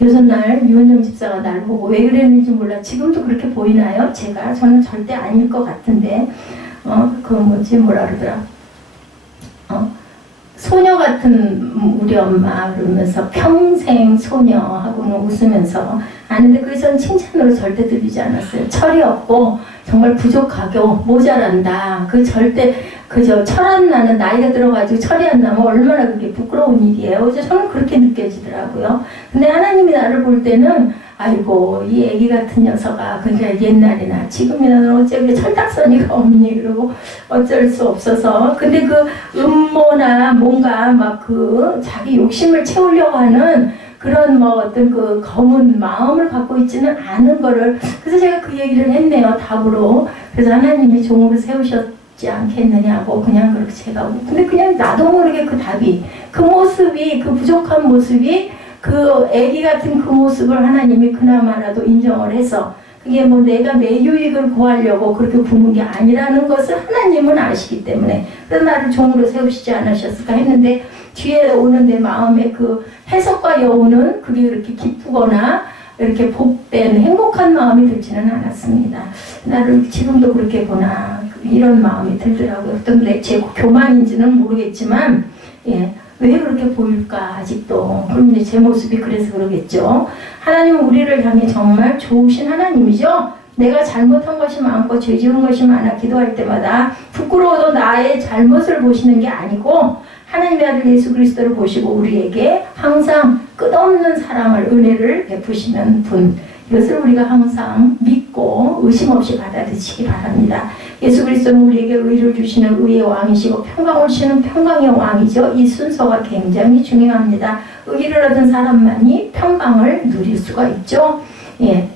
요즘날 유은정 집사가 날 보고 왜 그랬는지 몰라. 지금도 그렇게 보이나요? 저는 절대 아닐 것 같은데 뭐라 그러더라. 소녀 같은 우리 엄마 그러면서 평생 소녀하고는 웃으면서 아는데 그게 전 칭찬으로 절대 들리지 않았어요. 철이 없고 정말 부족하고 모자란다. 그저 철 안 나는 나이가 들어가지고 철이 안 나면 얼마나 그게 부끄러운 일이에요. 저는 그렇게 느껴지더라고요. 근데 하나님이 나를 볼 때는 아이고 이 애기 같은 녀석아 그러니까 옛날이나 지금이나 어째 철딱서니가 없니 그러고 어쩔 수 없어서 근데 그 음모나 뭔가 막 자기 욕심을 채우려고 하는 그런 어떤 그 검은 마음을 갖고 있지는 않은 거를 그래서 제가 그 얘기를 했네요. 답으로. 그래서 하나님이 종으로 세우셨지 않겠느냐고 그냥 그렇게 제가 근데 그냥 나도 모르게 그 답이 그 모습이 그 부족한 모습이 그 애기 같은 그 모습을 하나님이 그나마라도 인정을 해서 그게 내가 내 유익을 구하려고 그렇게 부는 게 아니라는 것을 하나님은 아시기 때문에 그래서 나를 종으로 세우시지 않으셨을까 했는데 뒤에 오는 내 마음의 그 해석과 여우는 그게 그렇게 기쁘거나 이렇게 복된 행복한 마음이 들지는 않았습니다. 나를 지금도 그렇게 보나 이런 마음이 들더라고요. 어떤 제 교만인지는 모르겠지만 예. 왜 그렇게 보일까 아직도. 그럼 이제 제 모습이 그래서 그러겠죠. 하나님은 우리를 향해 정말 좋으신 하나님이죠. 내가 잘못한 것이 많고 죄 지은 것이 많아 기도할 때마다 부끄러워도 나의 잘못을 보시는 게 아니고 하나님의 아들 예수 그리스도를 보시고 우리에게 항상 끝없는 사랑을 은혜를 베푸시는 분, 이것을 우리가 항상 믿고 의심 없이 받아들이시기 바랍니다. 예수 그리스도는 우리에게 의를 주시는 의의 왕이시고 평강을 주시는 평강의 왕이죠. 이 순서가 굉장히 중요합니다. 의를 얻은 사람만이 평강을 누릴 수가 있죠. 예.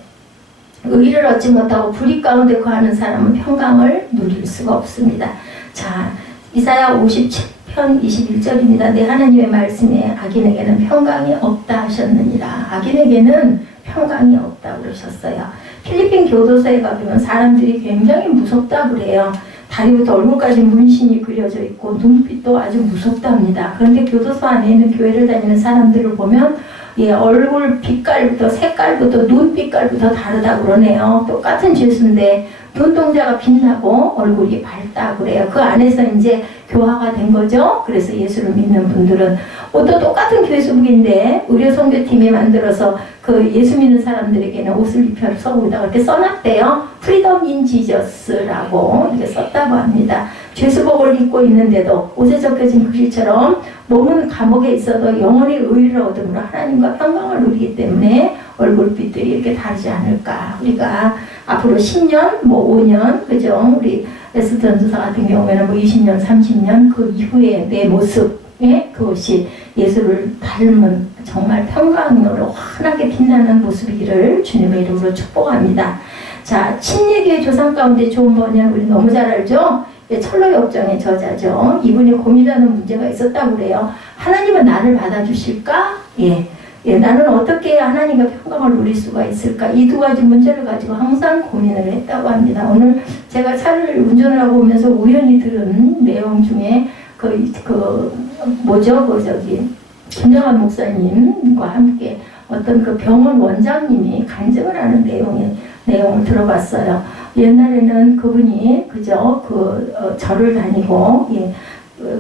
의를 얻지 못하고 불의 가운데 거하는 사람은 평강을 누릴 수가 없습니다. 자, 이사야 57편 21절입니다. 내 하나님의 말씀에 악인에게는 평강이 없다 하셨느니라. 악인에게는 평강이 없다고 그러셨어요. 필리핀 교도소에 가보면 사람들이 굉장히 무섭다 그래요. 다리부터 얼굴까지 문신이 그려져 있고 눈빛도 아주 무섭답니다. 그런데 교도소 안에 있는 교회를 다니는 사람들을 보면 예, 얼굴 빛깔부터 색깔부터 눈빛깔부터 다르다 그러네요. 똑같은 죄수인데 눈동자가 빛나고 얼굴이 밝다 그래요. 그 안에서 이제 교화가 된 거죠. 그래서 예수를 믿는 분들은 또 똑같은 교회수복인데 의료 선교팀이 만들어서 그 예수 믿는 사람들에게는 옷을 입혀서 거기다가 이렇게 써놨대요. 프리덤 인 지저스라고 이렇게 썼다고 합니다. 죄수복을 입고 있는데도 옷에 적혀진 글씨처럼 몸은 감옥에 있어도 영원히 의를 얻음으로 하나님과 평강을 누리기 때문에 얼굴빛들이 이렇게 다르지 않을까. 우리가 앞으로 10년, 뭐 5년, 그죠? 우리 에스더 전도사 같은 경우에는 뭐 20년, 30년 그 이후에 내 모습에 그것이 예수를 닮은 정말 평강으로 환하게 빛나는 모습이기를 주님의 이름으로 축복합니다. 자, 침례교의 조상 가운데 좋은 번역 우리 너무 잘 알죠? 철로역정의 저자죠. 이분이 고민하는 문제가 있었다고 그래요. 하나님은 나를 받아주실까? 나는 어떻게 해야 하나님과 평강을 누릴 수가 있을까? 이 두 가지 문제를 가지고 항상 고민을 했다고 합니다. 오늘 제가 차를 운전을 하고 오면서 우연히 들은 내용 중에 김정한 목사님과 함께 어떤 그 병원 원장님이 간증을 하는 내용을 들어봤어요. 옛날에는 그분이 절을 다니고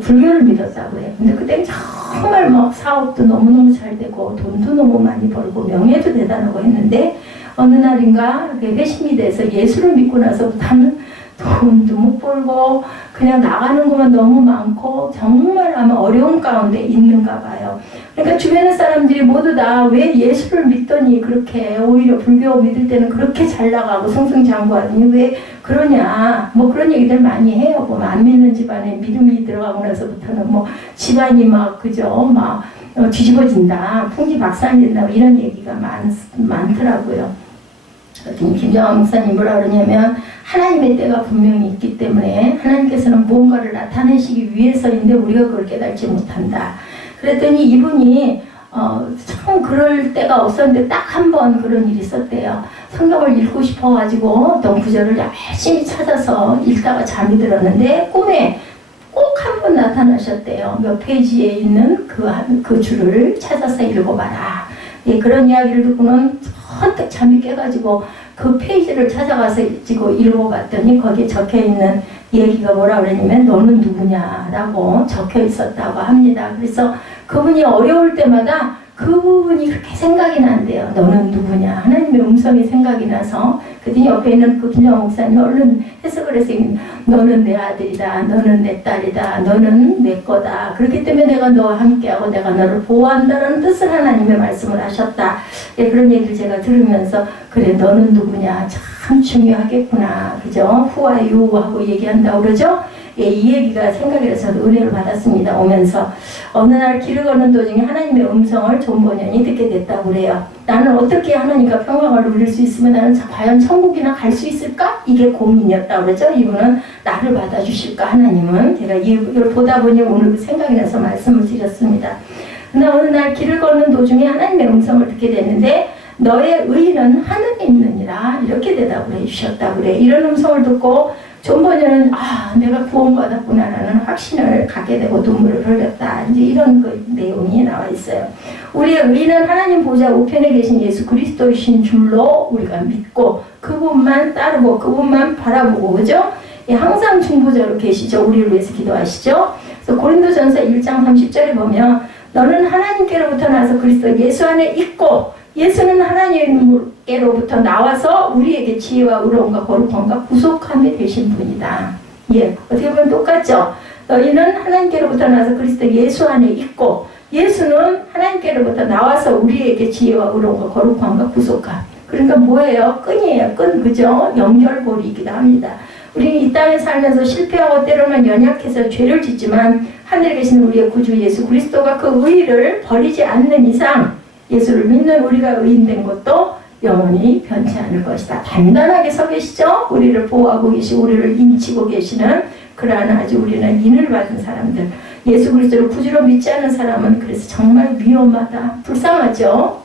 불교를 믿었다고 해요. 근데 그때 정말 막 사업도 너무너무 잘 되고 돈도 너무 많이 벌고 명예도 대단하고 했는데 어느 날인가 회심이 돼서 예수를 믿고 나서부터는 돈도 못 벌고 그냥 나가는 것만 너무 많고 정말 아마 어려운 가운데 있는가 봐요. 그러니까 주변의 사람들이 모두 다 왜 예수를 믿더니 그렇게 오히려 불교 믿을 때는 그렇게 잘 나가고 승승장구하더니 왜 그러냐 뭐 그런 얘기들 많이 해요. 뭐 안 믿는 집안에 믿음이 들어가고 나서부터는 뭐 집안이 막 뒤집어진다, 풍지박산된다 이런 얘기가 많더라고요. 김정한 목사님 뭐라 그러냐면 하나님의 때가 분명히 있기 때문에 하나님께서는 무언가를 나타내시기 위해서인데 우리가 그걸 깨닫지 못한다. 그랬더니 이분이 참 그럴 때가 없었는데 딱 한 번 그런 일이 있었대요. 성경을 읽고 싶어가지고 어떤 구절을 열심히 찾아서 읽다가 잠이 들었는데 꿈에 꼭 한 번 나타나셨대요. 몇 페이지에 있는 그 줄을 찾아서 읽어봐라. 그런 이야기를 듣고는 헌뜩 잠이 깨가지고 그 페이지를 찾아가서 읽어봤더니 거기에 적혀있는 얘기가 뭐라 그러냐면 너는 누구냐라고 적혀 있었다고 합니다. 그래서 그분이 어려울 때마다 그분이 그렇게 생각이 난대요. 너는 누구냐. 하나님의 음성이 생각이 나서 그랬더니 옆에 있는 그 김정한 목사님이 얼른 해석을 해서 너는 내 아들이다. 너는 내 딸이다. 너는 내 거다. 그렇기 때문에 내가 너와 함께하고 내가 너를 보호한다는 뜻을 하나님의 말씀을 하셨다. 그런 얘기를 제가 들으면서 그래 너는 누구냐. 참 중요하겠구나. 그죠? Who are you? 하고 얘기한다고 그러죠? 이 얘기가 생각이 나서 저도 은혜를 받았습니다. 오면서 어느 날 길을 걷는 도중에 하나님의 음성을 존 번연이 듣게 됐다고 그래요. 나는 어떻게 하나님과 평강을 누릴 수 있으면 나는 과연 천국이나 갈 수 있을까? 이게 고민이었다고 그러죠. 이분은 나를 받아주실까? 하나님은 제가 이걸 보다 보니 오늘 생각이 나서 말씀을 드렸습니다. 근데 어느 날 길을 걷는 도중에 하나님의 음성을 듣게 됐는데 너의 의는 하늘에 있느니라 이렇게 대답을 해주셨다고 그래. 이런 음성을 듣고 존 번연은 내가 구원받았구나라는 확신을 갖게 되고 눈물을 흘렸다. 이제 이런 내용이 나와 있어요. 우리의 의는 하나님 보좌 우편에 계신 예수 그리스도이신 줄로 우리가 믿고 그분만 따르고 그분만 바라보고 그죠? 항상 중보자로 계시죠. 우리를 위해서 기도하시죠. 그래서 그래서 고린도전서 1장 30절에 보면 너는 하나님께로부터 나서 그리스도 예수 안에 있고 예수는 하나님께로부터 나와서 우리에게 지혜와 의로움과 거룩함과 구속함이 되신 분이다. 예, 어떻게 보면 똑같죠. 너희는 하나님께로부터 나와서 그리스도 예수 안에 있고 예수는 하나님께로부터 나와서 우리에게 지혜와 의로움과 거룩함과 구속함. 그러니까 뭐예요? 끈이에요. 끈, 그죠? 연결고리이기도 합니다. 우리는 이 땅에 살면서 실패하고 때로는 연약해서 죄를 짓지만 하늘에 계신 우리의 구주 예수 그리스도가 그 의의를 버리지 않는 이상 예수를 믿는 우리가 의인된 것도 영원히 변치 않을 것이다. 단단하게 서 계시죠? 우리를 보호하고 계시고 우리를 인치고 계시는 그러한 아주 우리는 인을 받은 사람들. 예수 그리스도를 구주로 믿지 않은 사람은 그래서 정말 위험하다. 불쌍하죠?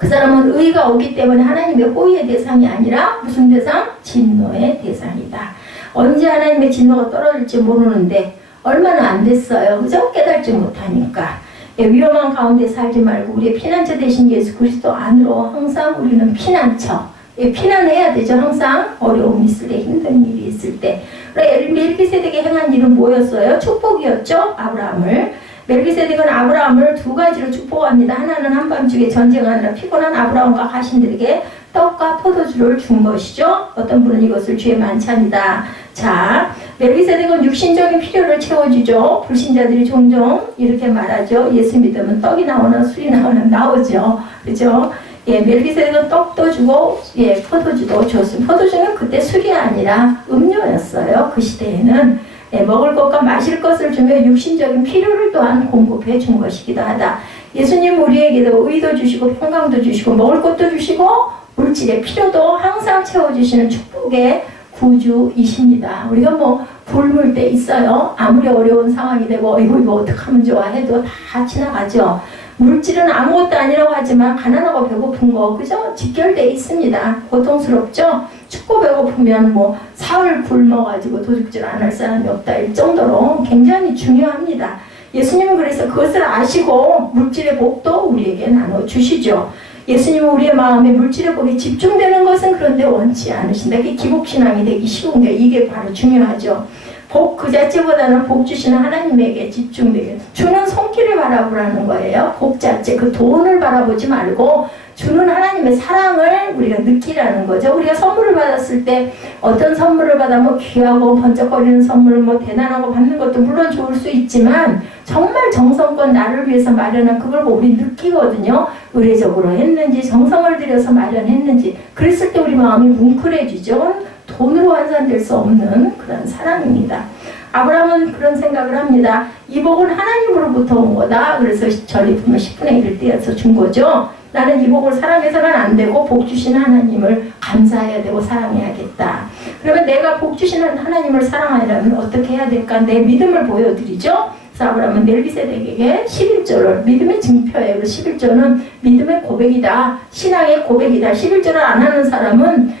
그 사람은 의가 오기 때문에 하나님의 호의의 대상이 아니라 무슨 대상? 진노의 대상이다. 언제 하나님의 진노가 떨어질지 모르는데 얼마나 안 됐어요. 그죠? 깨닫지 못하니까. 예, 위험한 가운데 살지 말고 우리의 피난처 되신 예수 그리스도 안으로 항상 우리는 피난처. 예, 피난해야 되죠. 항상 어려움이 있을 때, 힘든 일이 있을 때. 멜기세덱이 행한 일은 뭐였어요? 축복이었죠. 아브라함을. 멜기세덱은 아브라함을 두 가지로 축복합니다. 하나는 한밤중에 전쟁하느라 피곤한 아브라함과 가신들에게 떡과 포도주를 준 것이죠. 어떤 분은 이것을 주의 만찬이다. 자, 멜기세덱은 육신적인 필요를 채워주죠. 불신자들이 종종 이렇게 말하죠. 예수 믿으면 떡이 나오나 술이 나오나 나오죠. 그죠? 예, 멜기세덱은 떡도 주고, 예, 포도주도 줬습니다. 포도주는 그때 술이 아니라 음료였어요. 그 시대에는. 예, 먹을 것과 마실 것을 주며 육신적인 필요를 또한 공급해 준 것이기도 하다. 예수님 우리에게도 의도 주시고 평강도 주시고 먹을 것도 주시고 물질의 필요도 항상 채워주시는 축복의 구주이십니다. 우리가 뭐 굶을 때 있어요. 아무리 어려운 상황이 되고 이거 어떡하면 좋아 해도 다 지나가죠. 물질은 아무것도 아니라고 하지만 가난하고 배고픈 거 그죠? 직결되어 있습니다. 고통스럽죠? 춥고 배고프면 뭐 사흘 굶어가지고 도둑질 안 할 사람이 없다 일 정도로 굉장히 중요합니다. 예수님은 그래서 그것을 아시고 물질의 복도 우리에게 나눠주시죠. 예수님은 우리의 마음에 물질의 복에 집중되는 것은 그런데 원치 않으신다. 이게 기복신앙이 되기 쉬운 게 이게 바로 중요하죠. 복 그 자체보다는 복 주시는 하나님에게 집중되게 주는 손길을 바라보라는 거예요. 복 자체 그 돈을 바라보지 말고 주는 하나님의 사랑을 우리가 느끼라는 거죠. 우리가 선물을 받았을 때 어떤 선물을 받아 뭐 귀하고 번쩍거리는 선물 뭐 대단하고 받는 것도 물론 좋을 수 있지만 정말 정성껏 나를 위해서 마련한 그걸 우리 느끼거든요. 의례적으로 했는지 정성을 들여서 마련했는지 그랬을 때 우리 마음이 뭉클해지죠. 돈으로 환산될 수 없는 그런 사랑입니다. 아브라함은 그런 생각을 합니다. 이 복은 하나님으로부터 온 거다. 그래서 전리품을 10분의 1을 떼어서 준 거죠. 나는 이 복을 사랑해서는 안 되고 복 주시는 하나님을 감사해야 되고 사랑해야겠다. 그러면 내가 복 주시는 하나님을 사랑하려면 어떻게 해야 될까? 내 믿음을 보여드리죠. 그래서 아브라함은 멜기세덱에게 11조를 믿음의 증표예요. 11조는 믿음의 고백이다. 신앙의 고백이다. 11조를 안 하는 사람은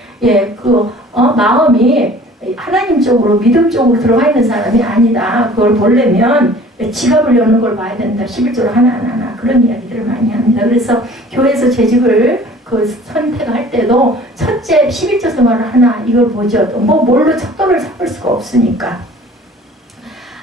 마음이 하나님 쪽으로 믿음 쪽으로 들어가 있는 사람이 아니다. 그걸 보려면 지갑을 여는 걸 봐야 된다. 11조를 하나 그런 이야기들을 많이 합니다. 그래서 교회에서 재직을 선택할 때도 첫째 11조 생활을 하나 이걸 보죠. 뭐 뭘로 척도를 삼을 수가 없으니까.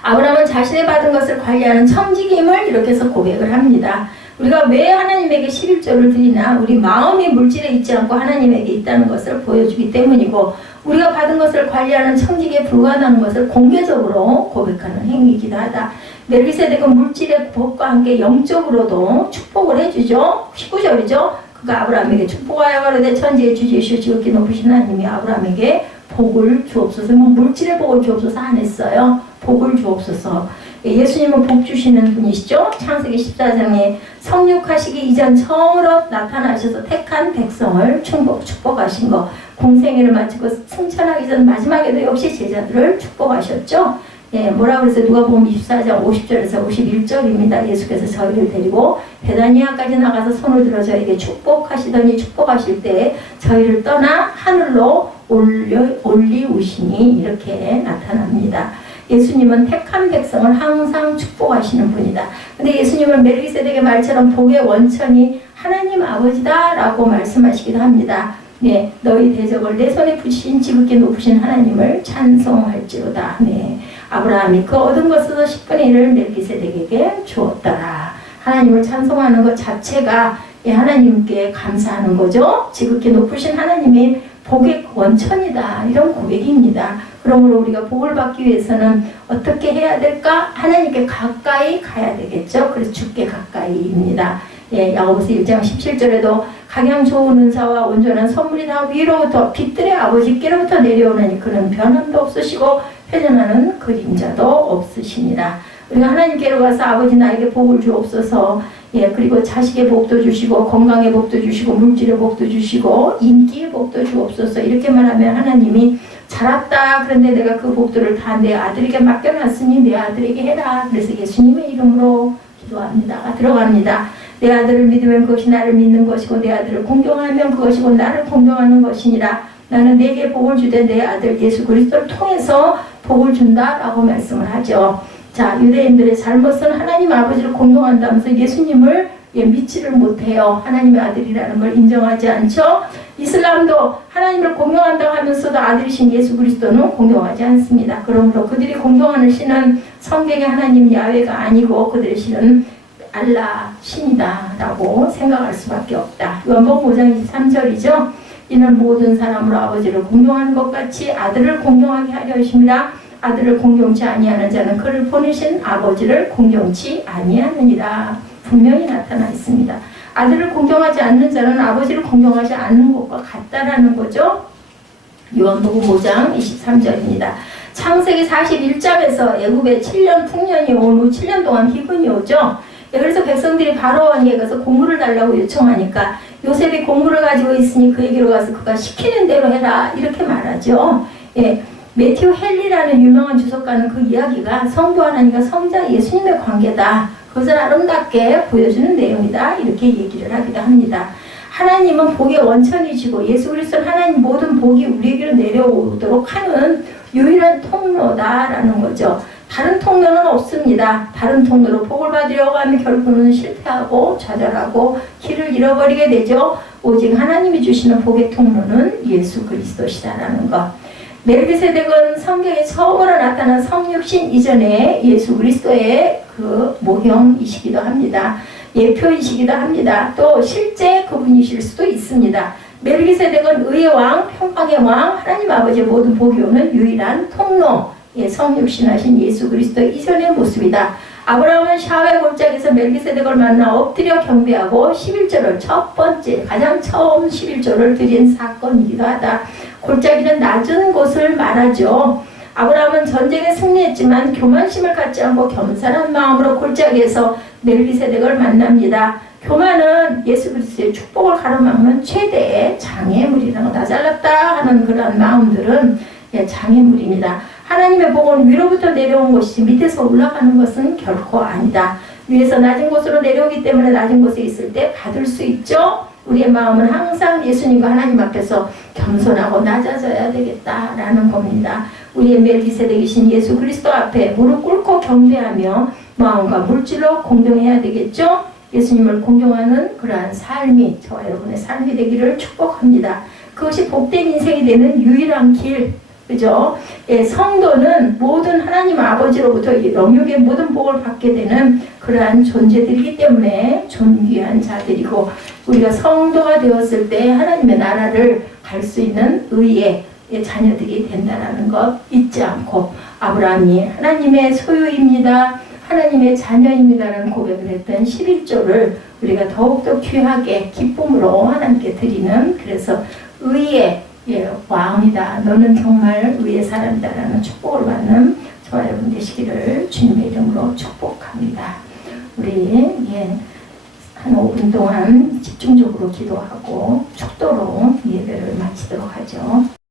아브라함은 자신의 받은 것을 관리하는 청지기임을 이렇게 해서 고백을 합니다. 우리가 왜 하나님에게 11조를 드리나? 우리 마음이 물질에 있지 않고 하나님에게 있다는 것을 보여주기 때문이고 우리가 받은 것을 관리하는 청지기에 불과하다는 것을 공개적으로 고백하는 행위이기도 하다. 멜기세덱은 물질의 복과 함께 영적으로도 축복을 해주죠. 19절이죠. 그가 아브라함에게 축복하여 가로되 천지의 주지시오 지극히 높으신 하나님이 아브라함에게 복을 주옵소서. 뭐 물질의 복을 주옵소서 안 했어요. 복을 주옵소서. 예수님은 복 주시는 분이시죠. 창세기 14장에 성육하시기 이전 처음으로 나타나셔서 택한 백성을 축복하신 거. 공생애를 마치고 승천하기 전 마지막에도 역시 제자들을 축복하셨죠. 예, 뭐라 그래서 누가복음 24장 50절에서 51절입니다. 예수께서 저희를 데리고 베다니아까지 나가서 손을 들어 저에게 축복하시더니 축복하실 때 저희를 떠나 하늘로 올리우시니 이렇게 나타납니다. 예수님은 택한 백성을 항상 축복하시는 분이다. 근데 예수님은 멜기세덱의 말처럼 복의 원천이 하나님 아버지다라고 말씀하시기도 합니다. 네, 너희 대적을 내 손에 붙이신 지극히 높으신 하나님을 찬송할지로다. 네, 아브라함이 그 얻은 것에서 10분의 1을 멜기세덱에게 주었더라. 하나님을 찬송하는 것 자체가 하나님께 감사하는 거죠. 지극히 높으신 하나님의 복의 원천이다. 이런 고백입니다. 그러므로 우리가 복을 받기 위해서는 어떻게 해야 될까? 하나님께 가까이 가야 되겠죠. 그래서 주께 가까이입니다. 야고보서 1장 17절에도 각양 좋은 은사와 온전한 선물이 다 위로부터 빛들의 아버지께로부터 내려오느니 그는 변함도 없으시고 회전하는 그림자도 없으시니라. 우리가 하나님께로 가서 아버지 나에게 복을 주옵소서. 그리고 자식의 복도 주시고 건강의 복도 주시고 물질의 복도 주시고 인기의 복도 주옵소서. 이렇게만 하면 하나님이 잘했다. 그런데 내가 그 복들을 다 내 아들에게 맡겨놨으니 내 아들에게 해라. 그래서 예수님의 이름으로 기도합니다. 들어갑니다. 내 아들을 믿으면 그것이 나를 믿는 것이고 내 아들을 공경하면 그것이고 나를 공경하는 것이니라. 나는 내게 복을 주되 내 아들 예수 그리스도를 통해서 복을 준다라고 말씀을 하죠. 자, 유대인들의 잘못은 하나님 아버지를 공경한다면서 예수님을 믿지를 못해요. 하나님의 아들이라는 걸 인정하지 않죠. 이슬람도 하나님을 공경한다고 하면서도 아들이신 예수 그리스도는 공경하지 않습니다. 그러므로 그들이 공경하는 신은 성경의 하나님 야훼가 아니고 그들의 신은 알라 신이다 라고 생각할 수밖에 없다. 요한복음 5장 23절이죠. 이는 모든 사람으로 아버지를 공경하는 것 같이 아들을 공경하게 하려 하심이라. 아들을 공경치 아니하는 자는 그를 보내신 아버지를 공경치 아니하느니라. 분명히 나타나 있습니다. 아들을 공경하지 않는 자는 아버지를 공경하지 않는 것과 같다라는 거죠. 요한복음 5장 23절입니다. 창세기 41장에서 애굽에 7년 풍년이 온 후 7년 동안 기근이 오죠. 그래서 백성들이 바로왕에게 가서 곡물을 달라고 요청하니까 요셉이 곡물을 가지고 있으니 그에게로 가서 그가 시키는 대로 해라 이렇게 말하죠. 매튜 헨리라는 유명한 주석가는 그 이야기가 성부 하나님과 성자 예수님의 관계다. 그것을 아름답게 보여주는 내용이다. 이렇게 얘기를 하기도 합니다. 하나님은 복의 원천이시고 예수 그리스도는 하나님 모든 복이 우리에게로 내려오도록 하는 유일한 통로다라는 거죠. 다른 통로는 없습니다. 다른 통로로 복을 받으려고 하면 결국은 실패하고 좌절하고 길을 잃어버리게 되죠. 오직 하나님이 주시는 복의 통로는 예수 그리스도시다라는 것. 멜기세덱은 성경에 처음으로 나타난 성육신 이전에 예수 그리스도의 그 모형이시기도 합니다. 예표이시기도 합니다. 또 실제 그분이실 수도 있습니다. 멜기세덱은 의의 왕, 평강의 왕, 하나님 아버지의 모든 복이 오는 유일한 통로, 성육신하신 예수 그리스도 이전의 모습이다. 아브라함은 샤웨 골짜기에서 멜기세덱을 만나 엎드려 경배하고 11조를 첫 번째 가장 처음 11조를 드린 사건이기도 하다. 골짜기는 낮은 곳을 말하죠. 아브라함은 전쟁에 승리했지만 교만심을 갖지 않고 겸손한 마음으로 골짜기에서 멜기세덱을 만납니다. 교만은 예수 그리스도의 축복을 가로막는 최대의 장애물이라는 거. 나 잘났다 하는 그런 마음들은 장애물입니다. 하나님의 복은 위로부터 내려온 것이지 밑에서 올라가는 것은 결코 아니다. 위에서 낮은 곳으로 내려오기 때문에 낮은 곳에 있을 때 받을 수 있죠. 우리의 마음은 항상 예수님과 하나님 앞에서 겸손하고 낮아져야 되겠다라는 겁니다. 우리의 멜기세덱이신 예수 그리스도 앞에 무릎 꿇고 경배하며 마음과 물질로 공경해야 되겠죠. 예수님을 공경하는 그러한 삶이 저와 여러분의 삶이 되기를 축복합니다. 그것이 복된 인생이 되는 유일한 길, 그죠? 성도는 모든 하나님 아버지로부터 영육의 모든 복을 받게 되는 그러한 존재들이기 때문에 존귀한 자들이고, 우리가 성도가 되었을 때 하나님의 나라를 갈 수 있는 의의 자녀들이 된다는 것 잊지 않고, 아브라함이 하나님의 소유입니다, 하나님의 자녀입니다라는 고백을 했던 11조를 우리가 더욱더 귀하게 기쁨으로 하나님께 드리는, 그래서 의의 왕이다, 너는 정말 의의 사람이다라는 축복을 받는 저와 여러분 되시기를 주님의 이름으로 축복합니다. 우리 한 5분 동안 집중적으로 기도하고 축도로 예배를 마치도록 하죠.